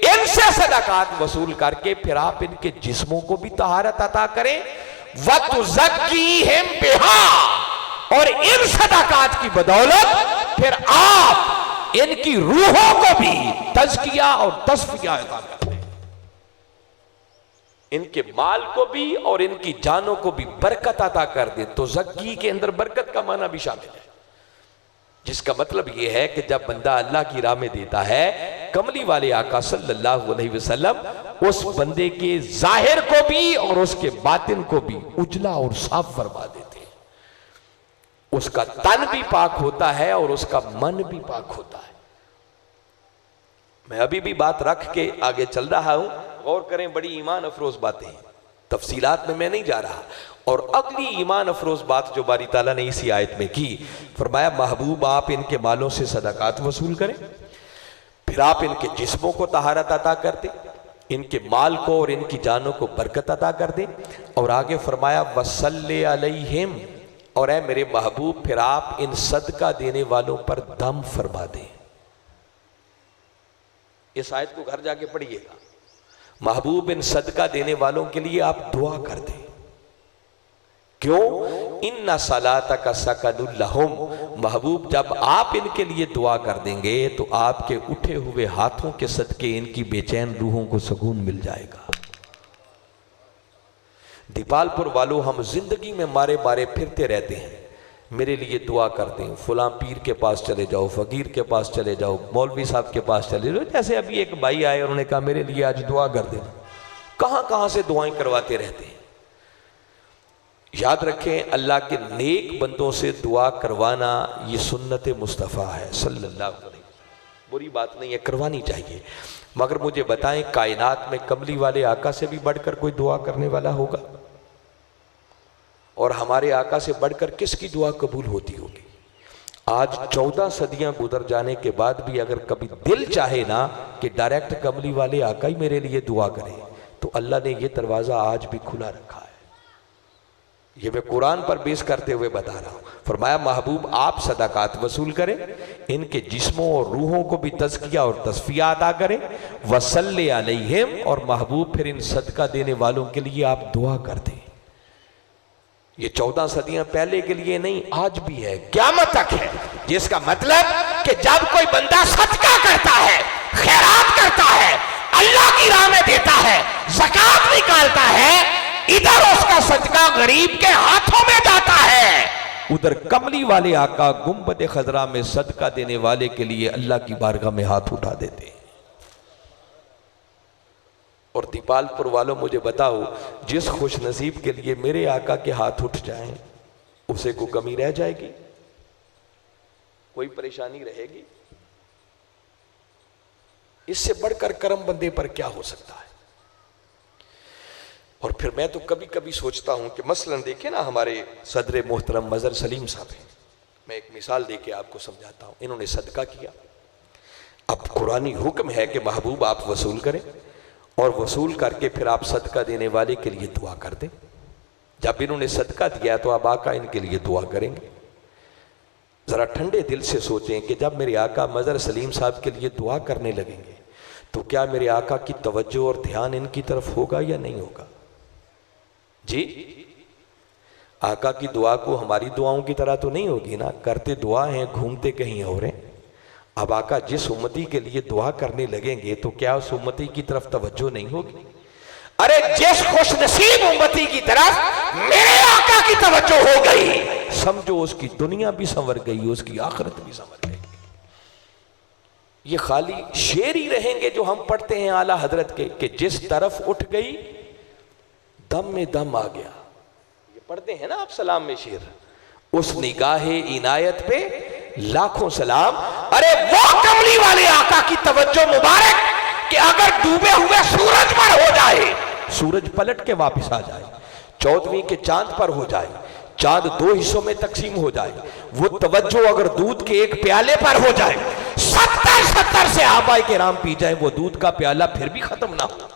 इनसे सदकात वसूल करके फिर आप इनके जिस्मों को भी तहारत अता करें। वतुज़क्कीहिम बिहा, और इन सदकात की बदौलत फिर आप इनकी रूहों को भी तज़किया और तस्फिया अता करते हैं, इनके माल को भी और इनकी जानों को भी बरकत अता कर दे। तो ज़क्की के अंदर बरकत का माना भी शामिल है, जिसका मतलब यह है कि जब बंदा अल्लाह की राह में देता है, कमली वाले आका सल्लल्लाहु अलैहि वसल्लम उस बंदे के जाहिर को भी और उसके बातिन को भी उजला और साफ फरमा देते हैं। उसका तन भी पाक होता है और उसका मन भी पाक होता है। मैं अभी भी बात रख के आगे चल रहा हूं, गौर करें, बड़ी ईमान अफरोज बातें हैं, तफसीलात में मैं नहीं जा रहा। और अगली ईमान अफरोज बात जो बारी ताला ने इसी आयत में की, फरमाया महबूब आप इनके मालों से सदकात वसूल करें, फिर आप इनके जिस्मों को तहारत अता कर दें, इनके माल को और इनकी जानों को बरकत अता कर दें। और आगे फरमाया वसल्ले अलैहिम, और है मेरे महबूब फिर आप इन सदका देने वालों पर दम फरमा दें। इस आयत को घर जाके पढ़िएगा। महबूब इन सदका देने वालों के लिए आप दुआ कर दें। क्यों? इन्ना सलाता का सकनुल लहुम, महबूब जब आप इनके लिए दुआ कर देंगे तो आपके उठे हुए हाथों के सदके इनकी बेचैन रूहों को सुकून मिल जाएगा। दीपालपुर वालों, हम जिंदगी में मारे मारे फिरते रहते हैं, मेरे लिए दुआ कर दें, फुलां पीर के पास चले जाओ, फकीर के पास चले जाओ, मौलवी साहब के पास चले जाओ। जैसे अभी एक भाई आए, उन्होंने कहा मेरे लिए आज दुआ कर देना। कहां कहां से दुआएं करवाते रहते हैं। याद रखें, अल्लाह के नेक बंदों से दुआ करवाना ये सुन्नत मुस्तफ़ा है सल्लल्लाहु अलैहि वसल्लम। बुरी बात नहीं है, करवानी चाहिए, मगर मुझे बताएं कायनात में कमली वाले आका से भी बढ़कर कोई दुआ करने वाला होगा? और हमारे आका से बढ़कर किसकी दुआ कबूल होती होगी? आज 14 सदियां गुजर जाने के बाद भी अगर कभी दिल चाहे ना कि डायरेक्ट कमली वाले आका ही मेरे लिए दुआ करे, तो अल्लाह ने यह दरवाजा आज भी खुला रखा है। ये मैं कुरान पर बेस करते हुए बता रहा हूं। फरमाया महबूब आप सदाकात वसूल करें, इनके जिस्मों और रूहों को भी तज़किया और तस्फिया अदा करें। वसल्ले अलैहिम, और महबूब फिर इन सदका देने वालों के लिए आप दुआ कर दें। ये 14 सदियां पहले के लिए नहीं, आज भी है, क़यामत तक है। जिसका मतलब कि जब कोई बंदा सदका करता है, खैरात करता है, अल्लाह की राह में देता है, ज़कात निकालता है, इधर उसका सदका गरीब के हाथों में जाता है, उधर कमली वाले आका गुंबद खजरा में सदका देने वाले के लिए अल्लाह की बारगाह में हाथ उठा देते हैं। और दीपालपुर वालों, मुझे बताओ, जिस खुश नसीब के लिए मेरे आका के हाथ उठ जाएं, उसे को कमी रह जाएगी? कोई परेशानी रहेगी? इससे बढ़कर करम बंदे पर क्या हो सकता है? और फिर मैं तो कभी कभी सोचता हूं कि मसलन देखे ना, हमारे सदर मोहतरम मजहर सलीम साहब हैं, मैं एक मिसाल देके आपको समझाता हूं। इन्होंने सदका किया, अब कुरानी हुक्म है कि महबूब आप वसूल करें, और वसूल करके फिर आप सदका देने वाले के लिए दुआ कर दें। जब इन्होंने सदका दिया तो आप आका इनके लिए दुआ करेंगे। जरा ठंडे दिल से सोचें कि जब मेरे आका मजहर सलीम साहब के लिए दुआ करने लगेंगे तो क्या मेरे आका की तवज्जो और ध्यान इनकी तरफ होगा या नहीं होगा? जी, आका की दुआ को हमारी दुआओं की तरह तो नहीं होगी ना, करते दुआ हैं, घूमते कहीं और हैं। अब आका जिस उम्मती के लिए दुआ करने लगेंगे तो क्या उस उम्मती की तरफ तवज्जो नहीं होगी? अरे जिस खुशनसीब उम्मती की तरफ मेरे आका की तवज्जो हो गई, समझो उसकी दुनिया भी संवर गई, उसकी आखिरत भी संवर गई। ये खाली शेर ही रहेंगे जो हम पढ़ते हैं आला हजरत के कि जिस तरफ उठ गई दम में दम आ गया, ये पढ़ते हैं ना आप सलाम में शेर, उस निगाहे इनायत पे लाखों सलाम। अरे वो कमली वाले आका की तवज्जो मुबारक कि अगर डूबे हुए सूरज पर हो जाए, सूरज पलट के वापस आ जाए, 14वीं के चांद पर हो जाए, चांद 2 हिस्सों में तकसीम हो जाए, वो तवज्जो अगर दूध के एक प्याले पर हो जाए, 70 से आबाए के राम पी जाए, वो दूध का प्याला फिर भी खत्म ना हो।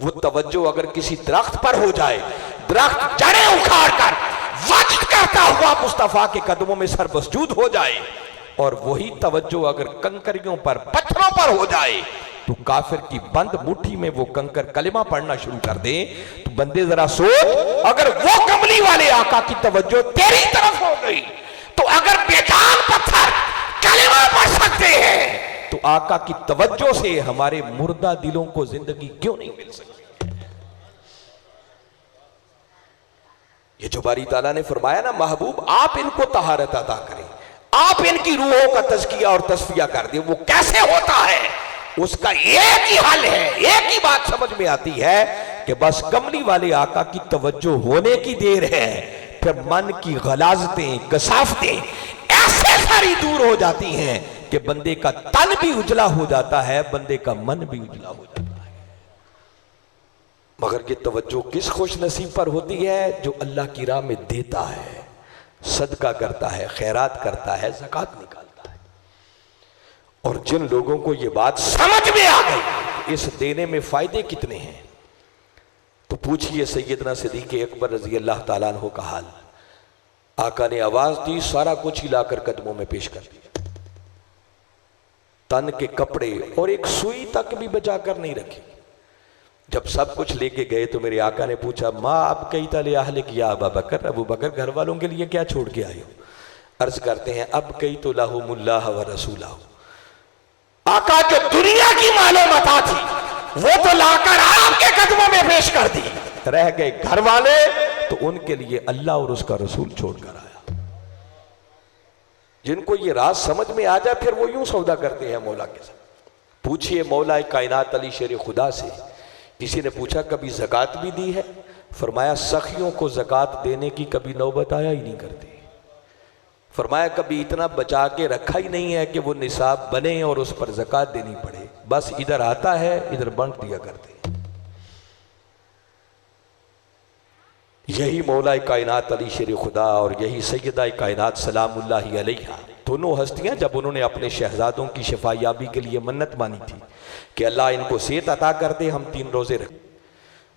वो तवज्जो अगर किसी दरख्त पर हो जाए, दरख्त जड़ें उखाड़ कर वक्त करता हुआ मुस्तफा के कदमों में सर मसजूद हो जाए, और वही तवज्जो अगर कंकरियों पर, पत्थरों पर हो जाए, तो काफिर की बंद मुट्ठी में वो कंकर कलिमा पढ़ना शुरू कर दे, तो बंदे जरा सोच, अगर वो कमली वाले आका की तवज्जो तेरी तरफ हो गई, तो अगर बेजान पत्थर कलिमा पढ़ सकते हैं, तो आका की तवज्जो से हमारे मुर्दा दिलों को जिंदगी क्यों नहीं मिल सकती? ये जो बारी ताला ने फरमाया ना, महबूब आप इनको तहारत अता करें, आप इनकी रूहों का तज़किया और तस्फिया कर दें। वो कैसे होता है उसका एक ही हल है, एक ही बात समझ में आती है कि बस कमली वाले आका की तवज्जो होने की देर है, फिर मन की गलाजतें, कसाफतें ऐसे सारी दूर हो जाती हैं कि बंदे का तन भी उजला हो जाता है, बंदे का मन भी उजला हो जाता है। मगर ये तवज्जो किस खुश नसीब पर होती है? जो अल्लाह की राह में देता है, सदका करता है, खैरात करता है, ज़कात निकालता है। और जिन लोगों को ये बात समझ में आ गई इस देने में फायदे कितने हैं, तो पूछिए सैयदना सिद्दीक़ अकबर रज़ी अल्लाह ताला अन्हु का हाल। आका ने आवाज दी, सारा कुछ हिलाकर कदमों में पेश कर दिया, तन के कपड़े और एक सुई तक भी बचा कर नहीं रखी। जब सब कुछ लेके गए तो मेरे आका ने पूछा, माँ अब कई तले आहले किया अबू बकर, अबू बकर घर वालों के लिए क्या छोड़ के आए हो? अर्ज करते हैं, अब कई तो लाहु मुल्लाह व रसूला। आका जो दुनिया की मालो मता थी वो तो लाकर आपके कदमों में पेश कर दी, रह गए घर वाले, तो उनके लिए अल्लाह और उसका रसूल छोड़कर आया। जिनको ये राज समझ में आ जाए फिर वो यूं सौदा करते हैं मौला के साथ। पूछिए मौला कायनात अली शेर खुदा से, किसी ने पूछा कभी ज़कात भी दी है? फरमाया सखियों को ज़कात देने की कभी नौबत आया ही नहीं करती। फरमाया कभी इतना बचा के रखा ही नहीं है कि वो निसाब बने और उस पर ज़कात देनी पड़े, बस इधर आता है इधर बांट दिया करते। यही मौला कायनात अली शेर खुदा और यही सैयदा कायनात सलामुल्लाहि अलैहा, दोनों हस्तियां जब उन्होंने अपने शहजादों की शफायाबी के लिए मन्नत मानी थी कि अल्लाह इनको सेहत अता कर दे, हम 3 रोजे रखें,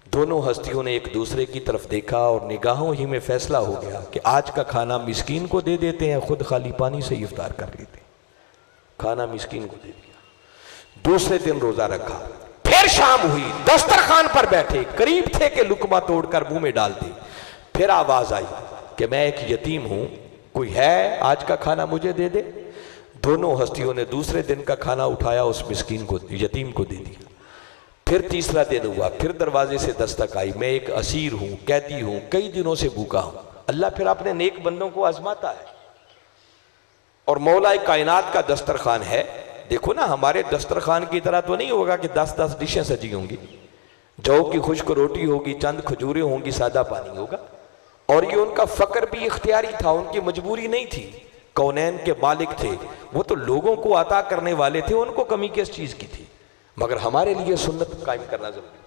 दोनों हस्तियों ने एक दूसरे की तरफ देखा और निगाहों ही में फैसला हो गया कि आज का खाना मिस्कीन को दे देते हैं, खुद खाली पानी से इफ्तार कर लेते हैं। खाना मिस्कीन को दे दिया। दूसरे दिन रोजा रखा, फिर शाम हुई, दस्तरखान पर बैठे, करीब थे कि लुकमा तोड़कर मुंह में डाल दी। फिर आवाज आई कि मैं एक यतीम हूं, कोई है आज का खाना मुझे दे दे। दोनों हस्तियों ने दूसरे दिन का खाना उठाया, उस मिस्कीन को, यतीम को दे दिया। फिर तीसरा दिन हुआ, फिर दरवाजे से दस्तक आई, मैं एक असीर हूं, कैदी हूं, कई दिनों से भूखा हूं। अल्लाह फिर अपने नेक बंदों को आजमाता है। और मौला कायनात का दस्तरखान है, देखो ना हमारे दस्तरखान की तरह तो नहीं होगा कि 10-10 डिशें सजी होंगी, जौ की खुश्क रोटी होगी, चंद खजूरें होंगी, सादा पानी होगा। और ये उनका फकर भी इख्तियारी था, उनकी मजबूरी नहीं थी। कौनैन के मालिक थे, वो तो लोगों को अता करने वाले थे, उनको कमी किस चीज की थी? मगर हमारे लिए सुन्नत कायम करना जरूरी।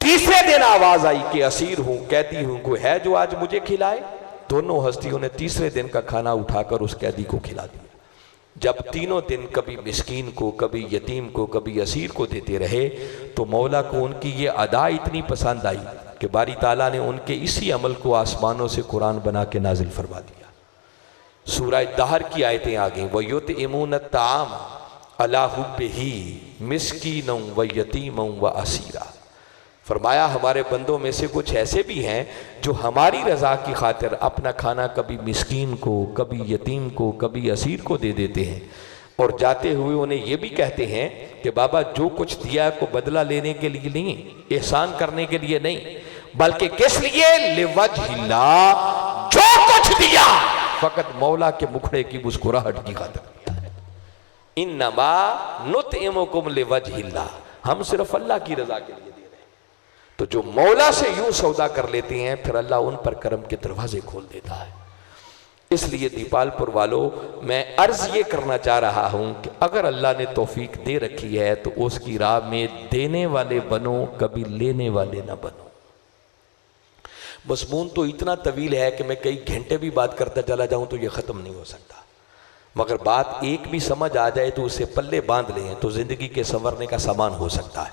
तीसरे दिन आवाज आई कि असीर हूं, कैदी हूं, कोई है जो आज मुझे खिलाए? दोनों हस्तियों ने तीसरे दिन का खाना उठाकर उस कैदी को खिला दिया। जब तीनों दिन कभी मिस्कीन को, कभी यतीम को, कभी असीर को देते रहे, तो मौला को उनकी ये अदा इतनी पसंद आई कि बारी ताला ने उनके इसी अमल को आसमानों से कुरान बना के नाजिल फरमा दिया। सूरह दहर की आयतें आ गईं, वयुतइमून ताम अला हुब्बिही मिस्कीनों व यतीमों व असीरा। फरमाया हमारे बंदों में से कुछ ऐसे भी हैं जो हमारी रजा की खातिर अपना खाना कभी मिस्कीन को, कभी यतीम को, कभी असीर को दे देते हैं। और जाते हुए उन्हें ये भी कहते हैं कि बाबा जो कुछ दिया को बदला लेने के लिए नहीं, एहसान करने के लिए नहीं, बल्कि किस लिए? लिवजहिल्लाह, जो कुछ दिया फकत मौला के मुखड़े की मुस्कुराहट की खातिर दिया है। इन्नमा नुतइमुकुम लिवजहिल्लाह, हम सिर्फ अल्लाह की रजा के लिए दे रहे हैं। तो जो मौला से यूं सौदा कर लेते हैं फिर अल्लाह उन पर करम के दरवाजे खोल देता है। इसलिए दीपालपुर वालों, मैं अर्ज ये करना चाह रहा हूं कि अगर अल्लाह ने तौफीक दे रखी है तो उसकी राह में देने वाले बनो, कभी लेने वाले ना बनो। मज़मून तो इतना तवील है कि मैं कई घंटे भी बात करता चला जाऊं तो ये ख़त्म नहीं हो सकता, मगर बात एक भी समझ आ जाए तो उसे पल्ले बांध लें तो ज़िंदगी के संवरने का सामान हो सकता है।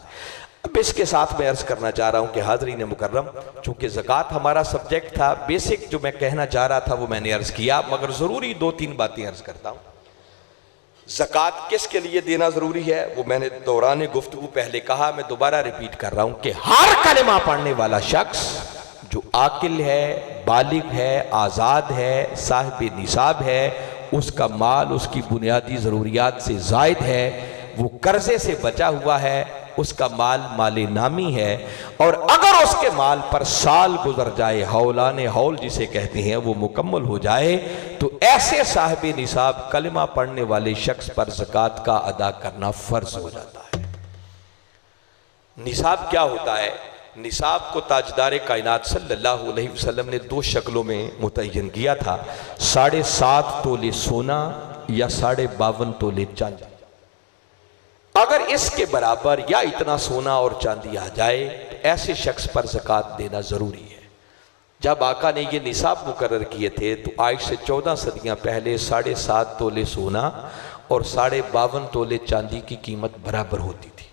अब इसके साथ मैं अर्ज़ करना चाह रहा हूं कि हाज़रीन मुकर्रम, चूँकि ज़कात हमारा सब्जेक्ट था, बेसिक जो मैं कहना चाह रहा था वो मैंने अर्ज़ किया, मगर ज़रूरी 2-3 बातें अर्ज़ करता हूँ। ज़कात किसके लिए देना ज़रूरी है वो मैंने दौरान गुफ्तगू पहले कहा, मैं दोबारा रिपीट कर रहा हूँ कि हर कलिमा पढ़ने वाला शख्स जो आकिल है, बालिग है, आज़ाद है, साहिब निसाब है, उसका माल उसकी बुनियादी ज़रूरियात से ज़ायद है, वो कर्ज़े से बचा हुआ है, उसका माल माले नामी है, और अगर उसके माल पर साल गुजर जाए, हौलाने हौल जिसे कहते हैं, वो मुकम्मल हो जाए, तो ऐसे साहिब निसाब कलिमा पढ़ने वाले शख्स पर ज़कात का अदा करना फ़र्ज हो जाता है। निसाब क्या होता है? निसाब को ताजदार कायनात सल्लल्लाहु अलैहि वसल्लम ने 2 शक्लों में मुतय्यन किया था, 7.5 तोले सोना या 52.5 तोले चांदी। अगर इसके बराबर या इतना सोना और चांदी आ जाए तो ऐसे शख्स पर ज़कात देना ज़रूरी है। जब आका ने ये निसाब मुकर्रर किए थे तो आज से 14 सदियाँ पहले 7.5 तोले सोना और 52.5 तोले चांदी की कीमत बराबर होती थी,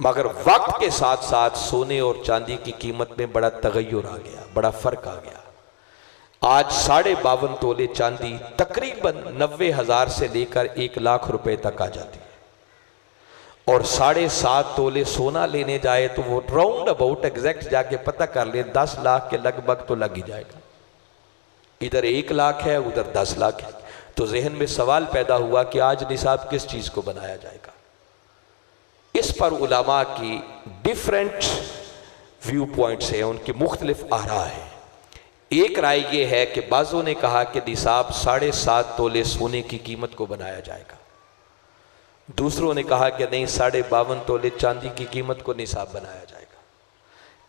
मगर वक्त के साथ साथ सोने और चांदी की कीमत में बड़ा तगय्युर आ गया, बड़ा फ़र्क आ गया। आज 52.5 तोले चांदी तकरीबन 90,000 से लेकर 1 लाख रुपए तक आ जाती है, और 7.5 तोले सोना लेने जाए तो वो राउंड अबाउट एग्जैक्ट जाके पता कर ले 10 लाख के लगभग तो लग ही जाएगा। इधर 1 लाख है, उधर 10 लाख है, तो जहन में सवाल पैदा हुआ कि आज निसाब किस चीज को बनाया जाएगा। इस पर उलमा की डिफरेंट व्यू पॉइंट्स हैं, उनकी मुख्तलिफ आरा है। एक राय ये है कि बाज़ों ने कहा कि निसाब 7.5 तोले सोने की कीमत को बनाया जाएगा, दूसरों ने कहा कि नहीं 52.5 तोले चांदी की कीमत को निसाब बनाया जाएगा।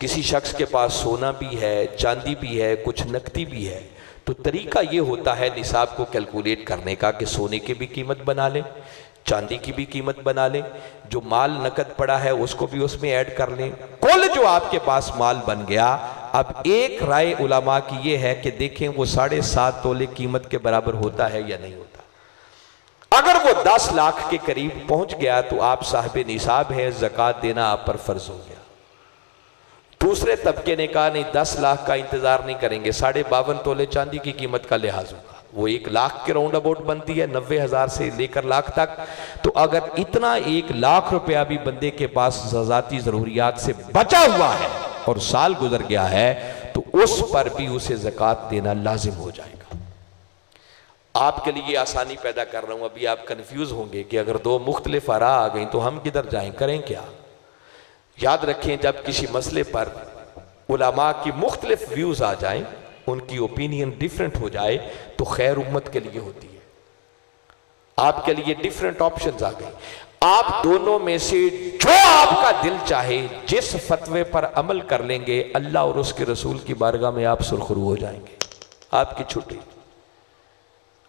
किसी शख्स के पास सोना भी है, चांदी भी है, कुछ नकदी भी है, तो तरीका ये होता है निसाब को कैलकुलेट करने का कि सोने की भी कीमत बना लें, चांदी की भी कीमत बना लें, जो माल नकद पड़ा है उसको भी उसमें ऐड कर लें, कुल जो आपके पास माल बन गया। अब एक राय उलमा की ये है कि देखें वो 7.5 तोले कीमत के बराबर होता है या नहीं होता। अगर वो 10 लाख के करीब पहुंच गया तो आप साहिब निसाब है, ज़कात देना आप पर फर्ज हो गया। दूसरे तबके ने कहा नहीं 10 लाख का इंतजार नहीं करेंगे, 52.5 तोले चांदी की कीमत का लिहाज होगा, वो 1 लाख के राउंड अबाउट बनती है, 90,000 से लेकर लाख तक। तो अगर इतना 1 लाख रुपया भी बंदे के पास ज़ाती ज़रूरियात से बचा हुआ है और साल गुजर गया है तो उस पर भी उसे ज़कात देना लाजिम हो जाएगा। आपके लिए आसानी पैदा कर रहा हूं, अभी आप कंफ्यूज होंगे कि अगर 2 मुख्तलिफ आरा आ गई तो हम किधर जाएं, करें क्या। याद रखें, जब किसी मसले पर उलमा की मुख्तलिफ व्यूज आ जाएं, उनकी ओपिनियन डिफरेंट हो जाए तो खैर उम्मत के लिए होती है। आपके लिए डिफरेंट ऑप्शंस आ गए, आप दोनों में से जो आपका दिल चाहे जिस फतवे पर अमल कर लेंगे, अल्लाह और उसके रसूल की बारगाह में आप सुरखरू हो जाएंगे, आपकी छुट्टी।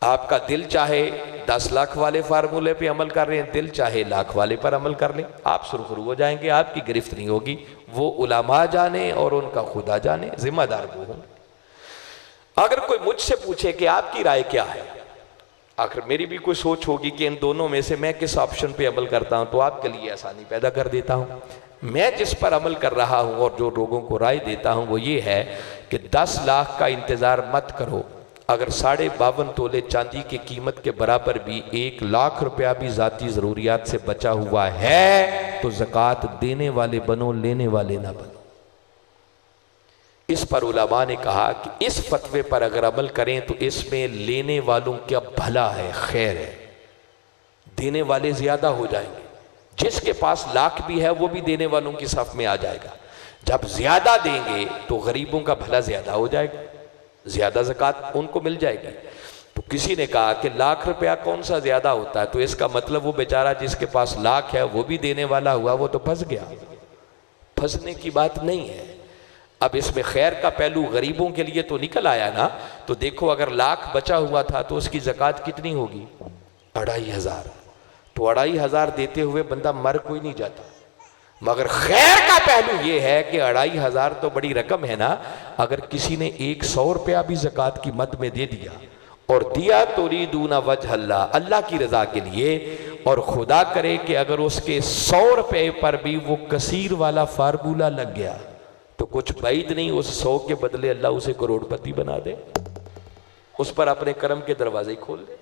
आपका दिल चाहे 10 लाख वाले फार्मूले पे अमल कर रहे हैं, दिल चाहे लाख वाले पर अमल कर लें, आप सुरखरू हो जाएंगे, आपकी गिरफ्त नहीं होगी। वो उलमा जाने और उनका खुदा जाने, जिम्मेदार वो होंगे। अगर कोई मुझसे पूछे कि आपकी राय क्या है, आखिर मेरी भी कोई सोच होगी कि इन दोनों में से मैं किस ऑप्शन पे अमल करता हूं, तो आपके लिए आसानी पैदा कर देता हूं। मैं जिस पर अमल कर रहा हूं और जो लोगों को राय देता हूं वो ये है कि 10 लाख का इंतजार मत करो। अगर 52.5 तोले चांदी की कीमत के बराबर भी 1 लाख रुपया भी जाती जरूरियात से बचा हुआ है तो ज़कात देने वाले बनो, लेने वाले ना बनो। इस पर उलमा ने कहा कि इस फतवे पर अगर अमल करें तो इसमें लेने वालों का भला है, खैर है, देने वाले ज्यादा हो जाएंगे। जिसके पास लाख भी है वो भी देने वालों की साफ में आ जाएगा। जब ज्यादा देंगे तो गरीबों का भला ज्यादा हो जाएगा, ज्यादा ज़कात उनको मिल जाएगी। तो किसी ने कहा कि लाख रुपया कौन सा ज्यादा होता है, तो इसका मतलब वो बेचारा जिसके पास लाख है वो भी देने वाला हुआ, वो तो फंस गया। फंसने की बात नहीं है। अब इसमें खैर का पहलू गरीबों के लिए तो निकल आया ना। तो देखो अगर लाख बचा हुआ था तो उसकी ज़कात कितनी होगी? 2500। तो 2500 देते हुए बंदा मर कोई नहीं जाता। मगर खैर का पहलू यह है कि 2500 तो बड़ी रकम है ना। अगर किसी ने 100 रुपया भी ज़कात की मद में दे दिया और दिया तुरीदूना वजह अल्लाह, अल्लाह की रजा के लिए, और खुदा करे कि अगर उसके 100 रुपये पर भी वो कसीर वाला फार्मूला लग गया तो कुछ बैद नहीं उस 100 के बदले अल्लाह उसे करोड़पति बना दे, उस पर अपने कर्म के दरवाजे खोल दे।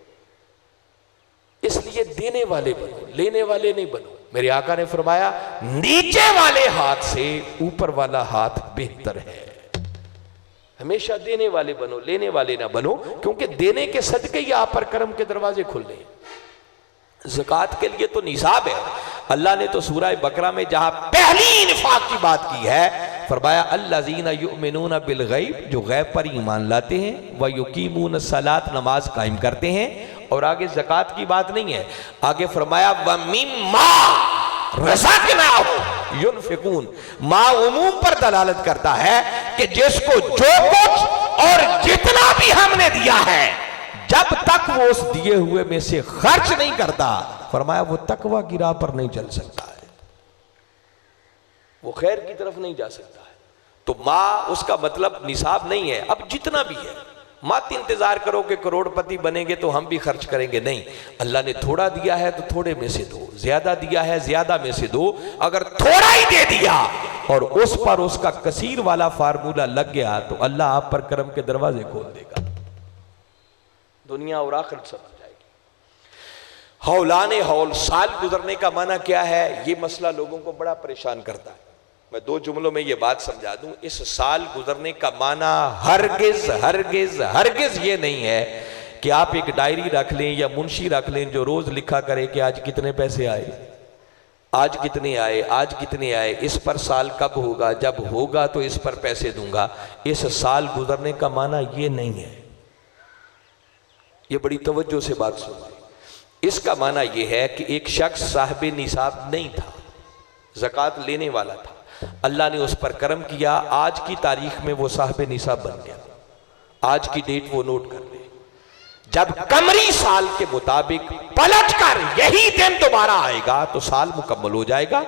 इसलिए देने वाले बनो, लेने वाले नहीं बनो। मेरे आका ने फरमाया नीचे वाले हाथ से ऊपर वाला हाथ बेहतर है। हमेशा देने वाले बनो, लेने वाले ना बनो, क्योंकि देने के सदके ही आप पर कर्म के दरवाजे खुल रहे हैं। ज़कात के लिए तो निसाब है। अल्लाह ने तो सूरह बकरा में जहां पहली इन्फाक की बात की है फरमाया अल्लज़ीना युमिनूना बिल गैब, जो गैब पर ईमान लाते हैं, व युकीमून सलात, नमाज कायम करते हैं। और आगे ज़कात की बात नहीं है, आगे फरमाया व मिम्मा रज़क़नाहुम युनफिकून। मा उमूम पर दलालत करता है कि जिसको जो कुछ और जितना भी हमने दिया है, जब तक वो उस दिए हुए में से खर्च नहीं करता, फरमाया वो तकवा की राह पर नहीं चल सकता है, वो खैर की तरफ नहीं जा सकता है। तो माँ उसका मतलब निसाब नहीं है। अब जितना भी है मत इंतजार करो कि करोड़पति बनेंगे तो हम भी खर्च करेंगे, नहीं। अल्लाह ने थोड़ा दिया है तो थोड़े में से दो, ज्यादा दिया है ज्यादा में से दो। अगर थोड़ा ही दे दिया और उस पर उसका कसीर वाला फार्मूला लग गया तो अल्लाह आप पर कर्म के दरवाजे खोल देगा, दुनिया और आखिरत समझ जाएगी। हौलाने हौल, साल गुजरने का माना क्या है, ये मसला लोगों को बड़ा परेशान करता है। मैं 2 जुमलों में ये बात समझा दूं। इस साल गुजरने का माना हरगिज हरगिज हरगिज ये नहीं है कि आप एक डायरी रख लें या मुंशी रख लें जो रोज लिखा करे कि आज कितने पैसे आए, आज कितने आए, आज कितने आए, इस पर साल कब होगा, जब होगा तो इस पर पैसे दूंगा। इस साल गुजरने का माना ये नहीं है। ये बड़ी तवज्जो से बात सुनिए। इसका माना यह है कि एक शख्स साहिब निसाब नहीं था, ज़कात लेने वाला था, अल्लाह ने उस पर कर्म किया, आज की तारीख में वो साहिब निसाब बन गया। आज की डेट वो नोट कर ले। जब कमरी साल के मुताबिक पलट कर यही दिन दोबारा आएगा तो साल मुकम्मल हो जाएगा।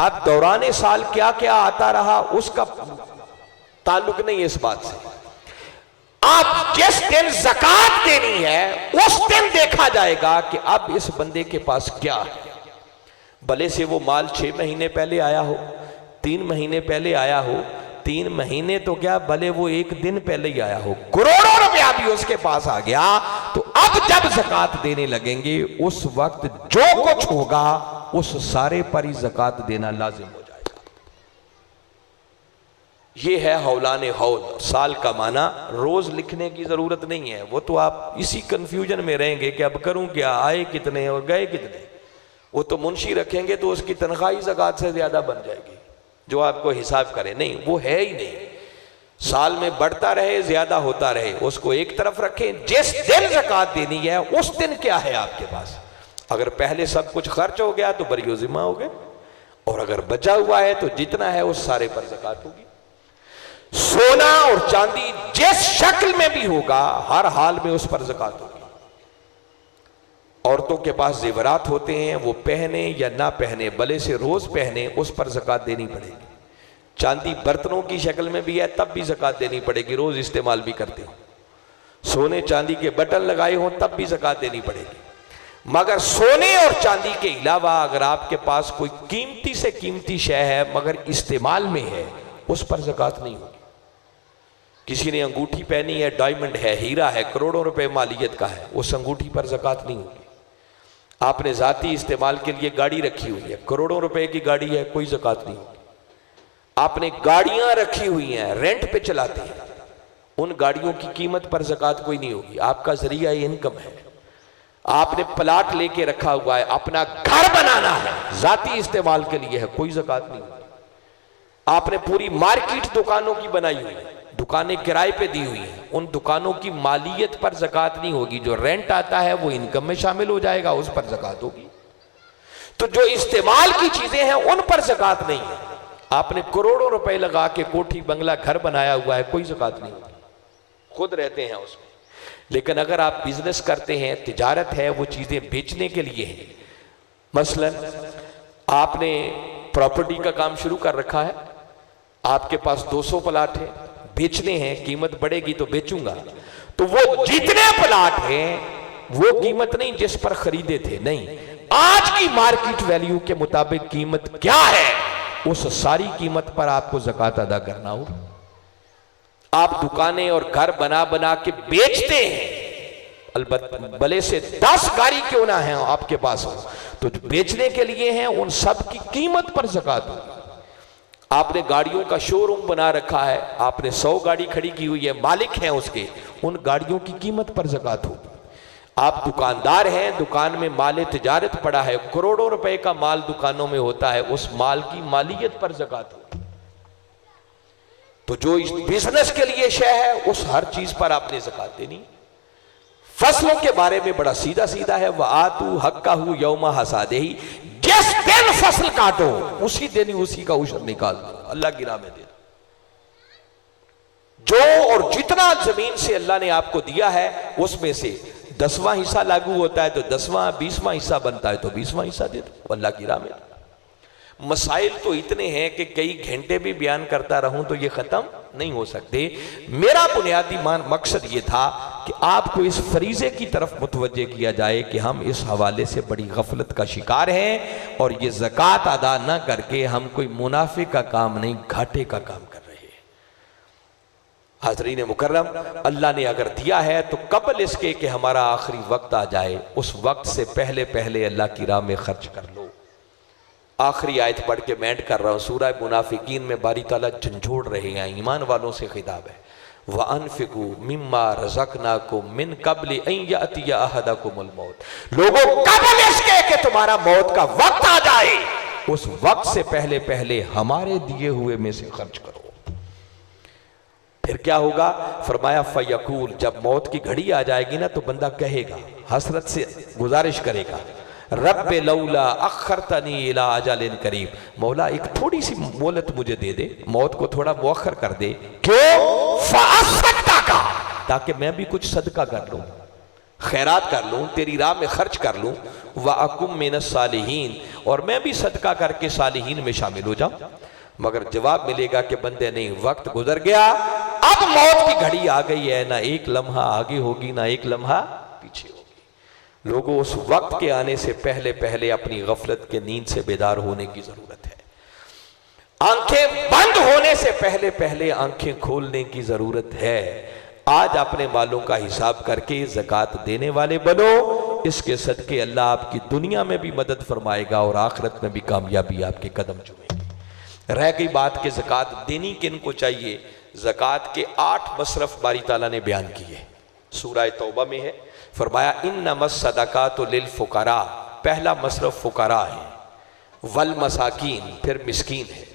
अब दौराने साल क्या क्या आता रहा उसका ताल्लुक नहीं इस बात से। आप जिस दिन ज़कात देनी है उस दिन देखा जाएगा कि अब इस बंदे के पास क्या है। भले से वो माल 6 महीने पहले आया हो, 3 महीने पहले आया हो, 3 महीने तो क्या भले वो 1 दिन पहले ही आया हो, करोड़ों रुपया भी उसके पास आ गया, तो अब जब ज़कात देने लगेंगे उस वक्त जो कुछ होगा उस सारे पर ही ज़कात देना लाजिम हो जाएगा। ये है हौलाने हौल। साल का माना रोज लिखने की जरूरत नहीं है, वो तो आप इसी कंफ्यूजन में रहेंगे कि अब करूं क्या, आए कितने और गए कितने। वो तो मुंशी रखेंगे तो उसकी तनख्वाही ज़कात से ज्यादा बन जाएगी जो आपको हिसाब करे, नहीं वो है ही नहीं। साल में बढ़ता रहे, ज्यादा होता रहे, उसको एक तरफ रखें। जिस दिन ज़कात देनी है उस दिन क्या है आपके पास। अगर पहले सब कुछ खर्च हो गया तो बरियो जिम्मा हो गए, और अगर बचा हुआ है तो जितना है उस सारे पर ज़कात होगी। सोना और चांदी जिस शक्ल में भी होगा हर हाल में उस पर ज़कात होगी। औरतों के पास जेवरात होते हैं, वो पहने या ना पहने, भले से रोज पहने, उस पर ज़कात देनी पड़ेगी। चांदी बर्तनों की शक्ल में भी है तब भी ज़कात देनी पड़ेगी, रोज इस्तेमाल भी करते हो। सोने चांदी के बटन लगाए हों तब भी ज़कात देनी पड़ेगी। मगर सोने और चांदी के अलावा अगर आपके पास कोई कीमती से कीमती शय है मगर इस्तेमाल में है, उस पर ज़कात नहीं होगी। किसी ने अंगूठी पहनी है, डायमंड है, हीरा है, करोड़ों रुपए मालियत का है, उस अंगूठी पर ज़कात नहीं होगी। आपने जाती इस्तेमाल के लिए गाड़ी रखी हुई है, करोड़ों रुपए की गाड़ी है, कोई ज़कात नहीं होगी। आपने गाड़ियां रखी हुई हैं, रेंट पे चलाते हैं, उन गाड़ियों की कीमत पर ज़कात कोई नहीं होगी। आपका जरिया इनकम है, आपने प्लाट लेके रखा हुआ है, अपना घर बनाना है, जाती इस्तेमाल के लिए है, कोई ज़कात नहीं होगी। आपने पूरी मार्केट दुकानों की बनाई हुई है, दुकानें किराए पे दी हुई हैं, उन दुकानों की मालियत पर ज़कात नहीं होगी। जो रेंट आता है वो इनकम में शामिल हो जाएगा, उस पर ज़कात होगी। तो जो इस्तेमाल की चीजें हैं उन पर ज़कात नहीं है। आपने करोड़ों रुपए लगा के कोठी बंगला घर बनाया हुआ है, कोई ज़कात नहीं होगी, खुद रहते हैं उसमें। लेकिन अगर आप बिजनेस करते हैं, तिजारत है, वो चीजें बेचने के लिए है, मसलन आपने प्रॉपर्टी का काम शुरू कर रखा है, आपके पास 200 प्लाट है, बेचने हैं, कीमत बढ़ेगी तो बेचूंगा, तो वो जितने प्लाट हैं वो कीमत नहीं जिस पर खरीदे थे, नहीं, आज की मार्केट वैल्यू के मुताबिक कीमत क्या है, उस सारी कीमत पर आपको ज़कात अदा करना होगा। आप दुकानें और घर बना बना के बेचते हैं, अलबत्ता भले से 10 गाड़ी क्यों ना है आपके पास हो, तो जो बेचने के लिए हैं उन सब की कीमत पर ज़कात होगी। आपने गाड़ियों का शोरूम बना रखा है, आपने 100 गाड़ी खड़ी की हुई है, मालिक हैं उसके, उन गाड़ियों की कीमत पर ज़कात होगी। आप दुकानदार हैं, दुकान में माल तिजारत पड़ा है, करोड़ों रुपए का माल दुकानों में होता है, उस माल की मालियत पर ज़कात होगी। तो जो इस बिजनेस के लिए शय है उस हर चीज पर आपने ज़कात देनी। फसलों के बारे में बड़ा सीधा सीधा है, वह आतू हक्काहू यौमा हसादेही, जिस दिन फसल काटो उसी दिन ही उसी का उशर निकाल दो, अल्लाह की राह में दे दो। जो और जितना जमीन से अल्लाह ने आपको दिया है उसमें से 10वां हिस्सा लागू होता है तो 10वां, 20वां हिस्सा बनता है तो 20वां हिस्सा दे दो, अल्लाह की राह में। मसाइल तो इतने हैं कि कई घंटे भी बयान करता रहूं तो ये खत्म नहीं हो सकते। मेरा बुनियादी मकसद ये था कि आपको इस फरीजे की तरफ मुतवज्जे किया जाए कि हम इस हवाले से बड़ी गफलत का शिकार हैं और ये ज़कात अदा न करके हम कोई मुनाफे का काम नहीं, घाटे का काम कर रहे हैं। हाज़रीन मुकर्रम, अल्लाह ने अगर दिया है तो कबल इसके कि हमारा आखिरी वक्त आ जाए, उस वक्त से पहले पहले अल्लाह की राह में खर्च कर लो। आखिरी आयत पढ़ के मैं एंड कर रहा हूँ, सूरह मुनाफिकीन में बारी ताला झंझोड़ रहे हैं, ईमान वालों से खिताब है, व अनफिकू मिम्मा रज़क़नाकुम मिन क़ब्लि अन यअतिया अहदकुमुल मौत, लोगों कबल इसके कि तुम्हारा मौत का वक्त आ जाए, उस वक्त से पहले पहले हमारे दिए हुए में से खर्च करो। फिर क्या होगा? फरमाया फयकूल, जब मौत की घड़ी आ जाएगी ना तो बंदा कहेगा, हसरत से गुजारिश करेगा, रब्बे लौला अखरतनी इला अजलिन करीब, मौला एक थोड़ी सी मोहलत मुझे दे दे, मौत को थोड़ा मुअख्खर कर दे, क्यों? फ़असद्दक़, ताकि मैं भी कुछ सदका कर लूं, खैरात कर लूं, तेरी राह में खर्च कर लूं, व अकुम मिनस सालिहीन, और मैं भी सदका करके सालिहीन में शामिल हो जाऊं। मगर जवाब मिलेगा कि बंदे नहीं, वक्त गुजर गया, अब मौत की घड़ी आ गई है, ना एक लम्हा आगे होगी ना एक लम्हा पीछे होगी। लोगों, उस वक्त के आने से पहले पहले अपनी गफलत के नींद से बेदार होने की जरूरत है। आंखें बंद होने से पहले पहले आंखें खोलने की जरूरत है। आज अपने मालों का हिसाब करके ज़कात देने वाले बनो, इसके सदके अल्लाह आपकी दुनिया में भी मदद फरमाएगा और आखिरत में भी कामयाबी आपके कदम चूमेगी। रह गई बात के ज़कात देनी किन को चाहिए, ज़कात के 8 मसरफ बारी ताला ने बयान किए, सूरह तौबा में है, फरमाया इन्नमस सदकातु लिल फुकरा, पहला मसरफ फुकरा है, वल मसाकीन, फिर मिस्कीन है,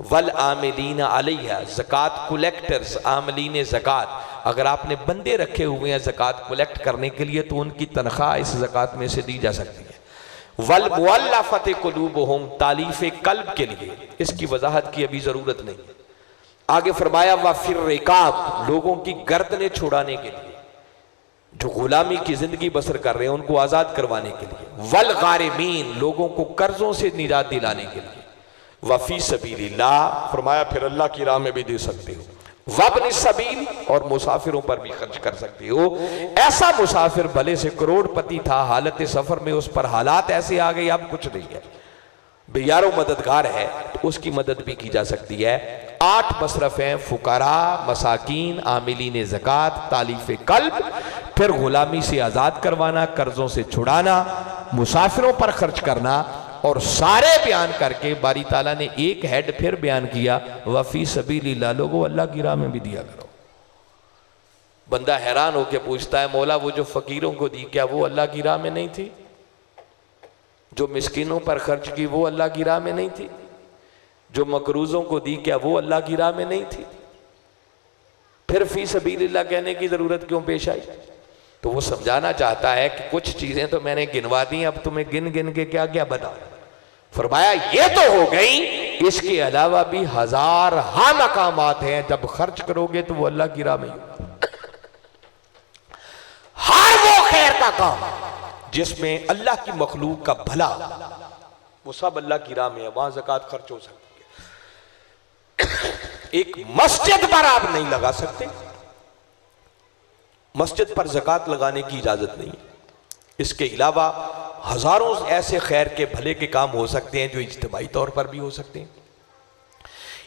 वल आमिलीन अलैहा, ज़कात कलेक्टर्स, आमिलीन ज़कात, अगर आपने बंदे रखे हुए हैं ज़कात कलेक्ट करने के लिए तो उनकी तनख्वाह इस ज़कात में से दी जा सकती है। वल मुअल्लफ़ति क़ुलूबुहुम, तालीफ़े कल्ब के लिए, इसकी वजाहत की अभी ज़रूरत नहीं। आगे फरमाया व फिर रिकाब, लोगों की गर्दनें छुड़ाने के लिए, जो गुलामी की जिंदगी बसर कर रहे हैं उनको आज़ाद करवाने के लिए, वल गारिमीन, लोगों को कर्जों से निजात दिलाने के लिए, वफ़ी सबीलिल्लाह, फरमाया फिर अल्लाह की राह में भी दे सकते हो, वब्न सबील, और मुसाफिरों पर भी खर्च कर सकते हो। ऐसा मुसाफिर भले से करोड़पति था, हालत सफर में उस पर हालात ऐसे आ गए अब कुछ नहीं है, बेयारो मददगार है तो उसकी मदद भी की जा सकती है। 8 मसरफ हैं, फुकरा, मसाकीन, आमिलीन ज़कात, तालीफ़े कल्ब, फिर गुलामी से आज़ाद करवाना, कर्जों से छुड़ाना, मुसाफिरों पर खर्च करना, और सारे बयान करके बारी ताला ने एक हेड फिर बयान किया, वफ़ी सबीलिल्लाह, लोगों अल्लाह की राह में भी दिया करो। बंदा हैरान होकर पूछता है, मौला वो जो फकीरों को दी क्या वो अल्लाह की राह में नहीं थी? जो मिस्किनों पर खर्च की वो अल्लाह की राह में नहीं थी? जो मकरूजों को दी क्या वो अल्लाह की राह में नहीं थी? फिर फी सबीलिल्लाह कहने की जरूरत क्यों पेश आई? तो वो समझाना चाहता है कि कुछ चीजें तो मैंने गिनवा दी, अब तुम्हें गिन गिन के क्या क्या बता। फरमाया ये तो हो गई, इसके अलावा भी हजार मकामात हैं, जब खर्च करोगे तो वो अल्लाह की राह में हर वो खैर का काम जिसमें अल्लाह की मखलूक का भला, वो सब अल्लाह की राह में है, वहां ज़कात खर्च हो सकती है। एक मस्जिद पर आप नहीं लगा सकते, मस्जिद पर ज़कात लगाने की इजाजत नहीं है। इसके अलावा हजारों ऐसे खैर के भले के काम हो सकते हैं जो इज्तिमाई तौर पर भी हो सकते हैं।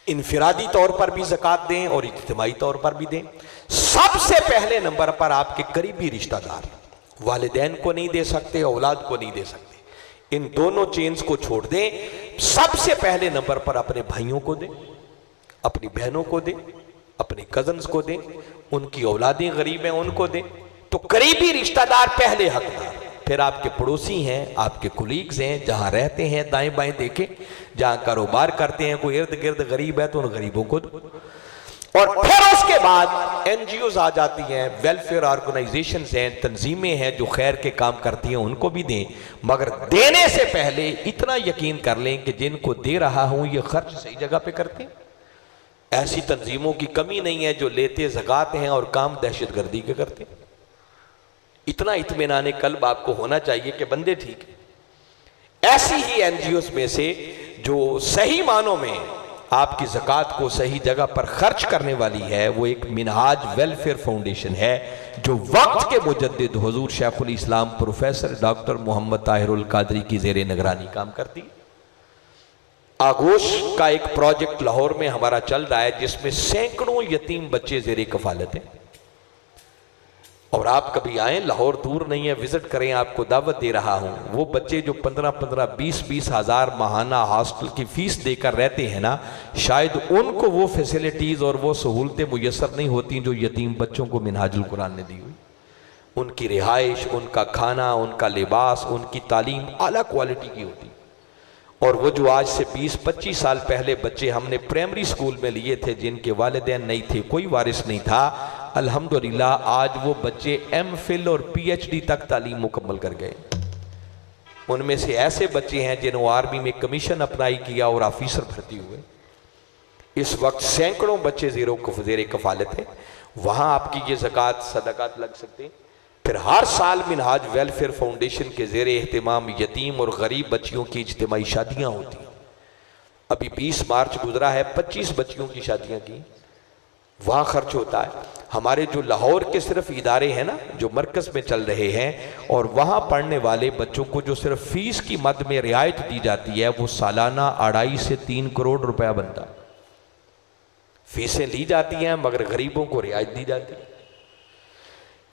इनफिरादी तौर पर भी ज़कात दें और इज्तिमाई तौर पर भी दें। सबसे पहले नंबर पर आपके करीबी रिश्तेदार, वालिदैन को नहीं दे सकते, औलाद को नहीं दे सकते, इन दोनों चेन्स को छोड़ दें। सबसे पहले नंबर पर अपने भाइयों को दें, अपनी बहनों को दें, अपने कजन्स को दें, उनकी औलादें गरीब हैं उनको दें। तो करीबी रिश्तेदार पहले हकदार, फिर आपके पड़ोसी हैं, आपके कुलीग्स हैं, जहां रहते हैं दाएं बाएं देखें, जहां कारोबार करते हैं, कोई इर्द गिर्द गरीब है तो उन गरीबों को दो। और फिर उसके बाद एनजीओज आ जाती हैं, वेलफेयर ऑर्गेनाइजेशंस हैं, तंजीमें हैं जो खैर के काम करती हैं, उनको भी दें। मगर देने से पहले इतना यकीन कर लें कि जिनको दे रहा हूं ये खर्च सही जगह पे करते हैं। ऐसी तंजीमों की कमी नहीं है जो लेते ज़कात हैं और काम दहशतगर्दी के करते हैं। इतना इत्मीनान कल्ब आपको होना चाहिए कि बंदे ठीक है। ऐसी ही एनजीओज में से जो सही मानों में आपकी ज़कात को सही जगह पर खर्च करने वाली है, वो एक मिनहाज वेलफेयर फाउंडेशन है जो वक्त के मुजद्दिद हुजूर शेखुल इस्लाम प्रोफेसर डॉक्टर मोहम्मद ताहिरुल कादरी की ज़ेरे निगरानी काम करती है। आगोश का एक प्रोजेक्ट लाहौर में हमारा चल रहा है जिसमें सैकड़ों यतीम बच्चे ज़ेरे कफालत हैं। और आप कभी आए, लाहौर दूर नहीं है, विजिट करें, आपको दावत दे रहा हूं। वो बच्चे जो 15-15, 20-20 हजार माहाना हॉस्टल की फीस देकर रहते हैं ना, शायद उनको वो फैसिलिटीज और वो सहूलतें मुयसर नहीं होती जो यतीम बच्चों को मिनहाजुल कुरान ने दी हुई। उनकी रिहाइश, उनका खाना, उनका लिबास, उनकी तालीम आला क्वालिटी की होती। और वो जो आज से 20-25 साल पहले बच्चे हमने प्राइमरी स्कूल में लिए थे, जिनके वालिदैन नहीं थे, कोई वारिस नहीं था, अल्हम्दुलिल्लाह आज वो बच्चे एमफिल और पीएचडी तक तालीम मुकम्मल कर गए। उनमें से ऐसे बच्चे हैं जिन्होंने आर्मी में कमीशन अप्लाई किया और ऑफिसर भर्ती हुए। इस वक्त सैकड़ों बच्चे ज़ेरे कफालत हैं, वहाँ आपकी ये ज़कात सदक़ात लग सकते हैं। फिर हर साल मिनहाज वेलफेयर फाउंडेशन के ज़ेरे एहतिमाम यतीम और गरीब बच्चियों की इज्तिमाई शादियाँ होती हैं। अभी 20 मार्च गुजरा है, 25 बच्चियों की शादियाँ की, वहाँ खर्च होता है। हमारे जो लाहौर के सिर्फ इदारे हैं ना जो मरकज़ में चल रहे हैं, और वहाँ पढ़ने वाले बच्चों को जो सिर्फ फीस की मद में रियायत दी जाती है, वो सालाना 2.5 से 3 करोड़ रुपया बनता है। फीसें ली जाती हैं मगर गरीबों को रियायत दी जाती है।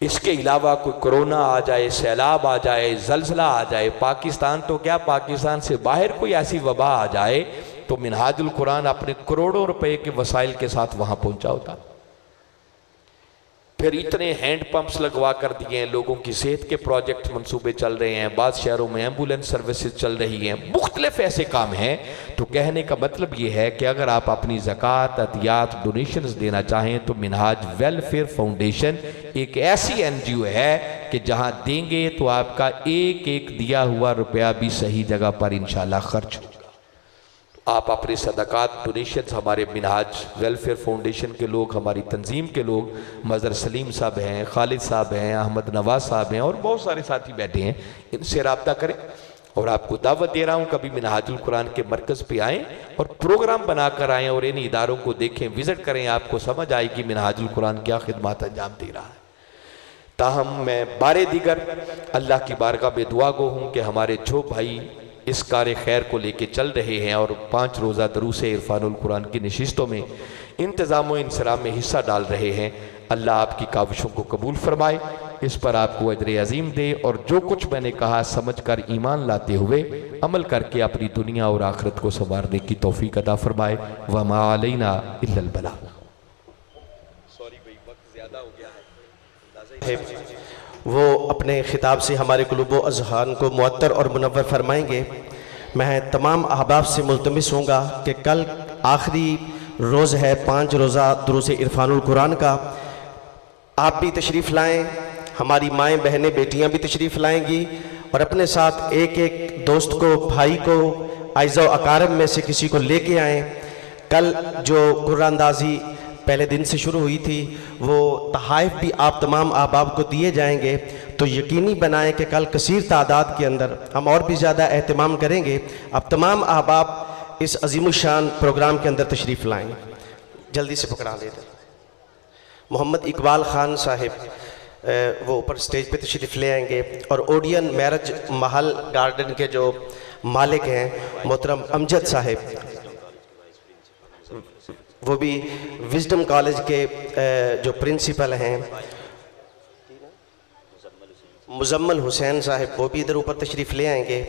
इसके अलावा कोई कोरोना आ जाए, सैलाब आ जाए, जलजला आ जाए, पाकिस्तान तो क्या पाकिस्तान से बाहर कोई ऐसी वबा आ जाए, तो मिनहाजुल कुरान अपने करोड़ों रुपए के वसाइल के साथ वहां पहुंचा होता। फिर इतने हैंड पंप्स लगवा कर दिए हैं, लोगों की सेहत के प्रोजेक्ट मंसूबे चल रहे हैं, बाद शहरों में एम्बुलेंस सर्विसेज चल रही हैं, मुख्तलिफ ऐसे काम हैं। तो कहने का मतलब ये है कि अगर आप अपनी ज़कात, अतियात, डोनेशंस देना चाहें तो मिनहाज वेलफेयर फाउंडेशन एक ऐसी एनजीओ है कि जहां देंगे तो आपका एक एक दिया हुआ रुपया भी सही जगह पर इंशाल्लाह खर्च होगा। आप अपने सदकात, डोनेशंस, हमारे मिनहाज वेलफेयर फाउंडेशन के लोग, हमारी तंजीम के लोग, मज़र सलीम साहब हैं, खालिद साहब हैं, अहमद नवाज साहब हैं और बहुत सारे साथी बैठे हैं, इनसे रब्ता करें। और आपको दावत दे रहा हूँ कभी मिनहाजुल कुरान के मरकज़ पे आएँ और प्रोग्राम बनाकर आएँ और इन इदारों को देखें, विज़िट करें, आपको समझ आएगी मिनहाजुल कुरान क्या खिदमत अंजाम दे रहा है। ताहम मैं बारे दीगर अल्लाह की बारगाह में दुआ गो हूँ कि हमारे जो भाई इस कार खैर को लेके चल रहे हैं और 5 रोज़ा दरूस इरफानुल कुरान की नशिस्तों में इंतज़ाम व इंसराम में हिस्सा डाल रहे हैं, अल्लाह आपकी काविशों को कबूल फरमाए, इस पर आपको अजर अजीम दे और जो कुछ मैंने कहा समझ कर ईमान लाते हुए अमल करके अपनी दुनिया और आखिरत को संवारने की तौफीक अता फरमाए। वमा अलैना इल्लल बलाग। सॉरी भाई, वक्त ज़्यादा हो गया है। वो अपने ख़िताब से हमारे क़ुलूब व अज़हान को मुअत्तर और मुनव्वर फरमाएंगे। मैं तमाम अहबाब से मुल्तमिस हूँगा कि कल आखिरी रोज़ है 5 रोज़ा दुरूस इरफानुल कुरान का। आप भी तशरीफ़ लाएँ, हमारी माएँ बहनें बेटियाँ भी तशरीफ़ लाएँगी और अपने साथ एक एक दोस्त को, भाई को, आइज़ा अकारब में से किसी को लेके आएँ। कल जो कुरानंदाज़ी पहले दिन से शुरू हुई थी वो तहाइफ भी आप तमाम अहबाब को दिए जाएंगे, तो यकीनी बनाएं कि कल कसीर तादाद के अंदर हम और भी ज़्यादा एहतमाम करेंगे। अब तमाम अहबाब इस अज़ीमुशान प्रोग्राम के अंदर तशरीफ़ लाएँ। जल्दी से पकड़ा लेते। मोहम्मद इकबाल ख़ान साहिब वो ऊपर स्टेज पे तशरीफ़ ले आएंगे और ओडियन मैरिज महल गार्डन के जो मालिक हैं मोहतरम अमजद साहिब, वो भी विजडम कॉलेज के जो प्रिंसिपल हैं मुजम्मल हुसैन साहिब, वो भी इधर ऊपर तशरीफ़ ले आएंगे।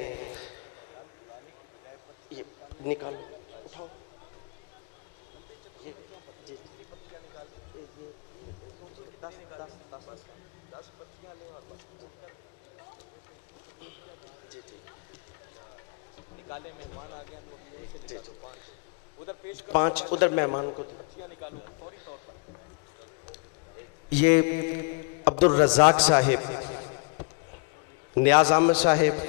निकालो, उठाओ। पांच उधर मेहमान को ये अब्दुल रज़ाक साहिब, नियाज अहमद साहिब,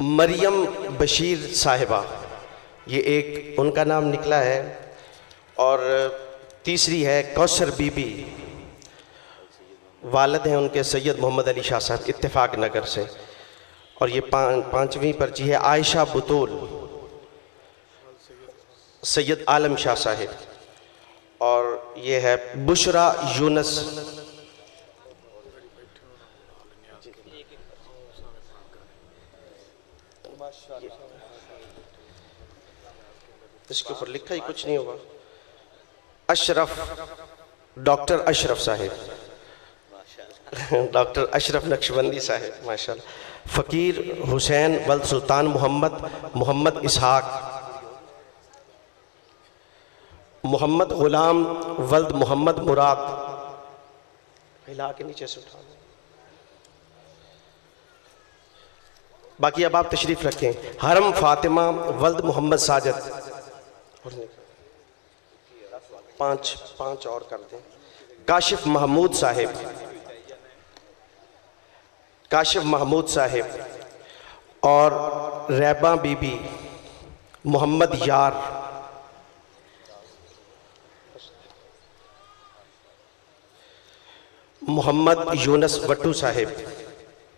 मरियम बशीर साहिबा, ये एक उनका नाम निकला है, और तीसरी है कौसर बीबी, वालिद हैं उनके सैयद मोहम्मद अली शाह साहब इत्तेफाक नगर से, और ये पांचवीं पर्ची है आयशा बुतूल सैयद आलम शाह साहिब, और ये है बुशरा यूनस। इसके ऊपर लिखा ही कुछ नहीं होगा। अशरफ, डॉक्टर अशरफ साहिब, डॉक्टर अशरफ नक्शबंदी साहिब माशाल्लाह। फ़कीर हुसैन वल्द सुल्तान मोहम्मद इसहाक, मोहम्मद गुलाम वल्द मोहम्मद मुराद, हिला के नीचे से उठा। बाकी अब आप तशरीफ़ रखें। हरम फातिमा वल्द मोहम्मद साजिद, पाँच और कर दें। काशिफ महमूद साहिब, काशिफ महमूद साहिब, और रैबा बीबी, मोहम्मद यार, मोहम्मद यूनस वट्टू साहिब,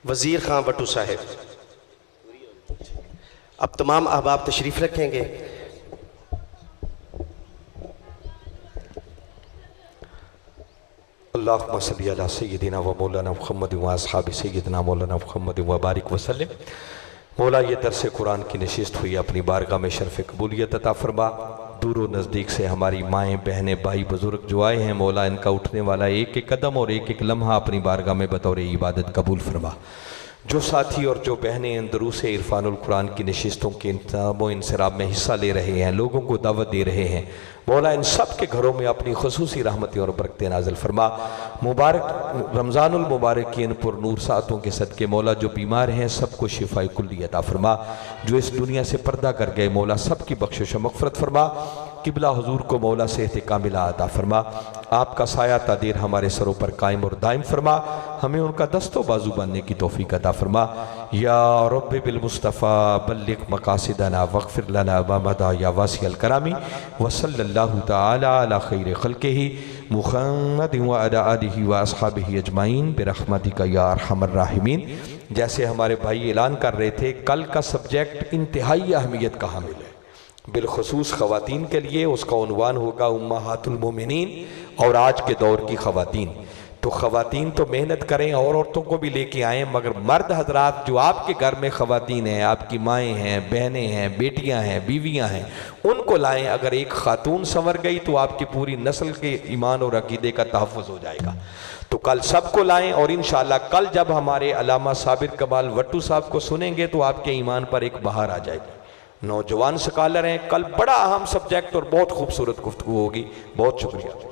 वज़ीर खां वट्टू साहिब। अब तमाम अहबाब तशरीफ़ रखेंगे। अल्लाहुम्मा सल्ली अला सय्यिदिना व मौलाना मुहम्मद व अस्हाबि सय्यिदिना मौलाना मुहम्मद व बारिक वसल्लम। मौला ये दरस कुरान की नशिस्त हुई, अपनी बारगाह में शरफ़ कबूलियत अता फरमा। दूर व नज़दीक से हमारी माएँ बहनें भाई बुज़ुर्ग जो आए हैं, मौला इनका उठने वाला एक एक कदम और एक एक लम्हा अपनी बारगाह में बतौर इबादत कबूल फरमा। जो साथी और जो बहनें दुरूस इरफानुल कुरान की नशिस्तों के इंतज़ाम इंसराब में हिस्सा ले रहे हैं, लोगों को दावत दे रहे हैं, मौला इन सब के घरों में अपनी खुसूसी रहमतें और बरकतें नाज़िल फरमा। मुबारक रमज़ानुल मुबारक की इन पुरनूर सातों के सदके मौला जो बीमार हैं सबको शिफाए कुल्ली अता फरमा। जो इस दुनिया से पर्दा कर गए मौला सब की बख्शिश मग़फ़िरत फरमा। किबला हुजूर को मौला सेहत कामिला अता फरमा। आपका साया तादीर हमारे सरों पर कायम और दायम फरमा। हमें उनका दस्तो बाजू बनने की तौफीक अता फरमा। या रब्बि बिल मुस्तफ़ा बल्लिग मकासिदना वग़फ़िर लना मा मदा या वासिअल करामी व सल्लल्लाहु तआला अला खैरि खल्क़िही मुहम्मदिन व अला आलिहि व अस्हाबिही अजमाइन बिरहमतिका या अरहमर राहिमीन। जैसे हमारे भाई ऐलान कर रहे थे, कल का सब्जेक्ट इंतहाई अहमियत का हामिल है, बिलखुसूस ख़वातीन के लिए। उसका उन्वान होगा उम्महातुल मोमिनीन और आज के दौर की ख़वातीन। तो ख़वातीन तो मेहनत करें और औरतों को भी लेके आएँ, मगर मर्द हजरात जो आपके घर में ख़वातीन हैं, आपकी माएँ हैं, बहनें हैं, बेटियाँ हैं, बीवियाँ हैं, उनको लाएँ। अगर एक ख़ातून संवर गई तो आपकी पूरी नस्ल के ईमान और अक़ीदे का तहफ़्फ़ुज़ हो जाएगा। तो कल सबको लाएं और इंशाअल्लाह कल जब हमारे अल्लामा साबिर कमाल वट्टू साहब को सुनेंगे तो आपके ईमान पर एक बहार आ जाएगी। नौजवान स्कॉलर हैं, कल बड़ा अहम सब्जेक्ट और बहुत खूबसूरत गुफ्तगू होगी। बहुत शुक्रिया।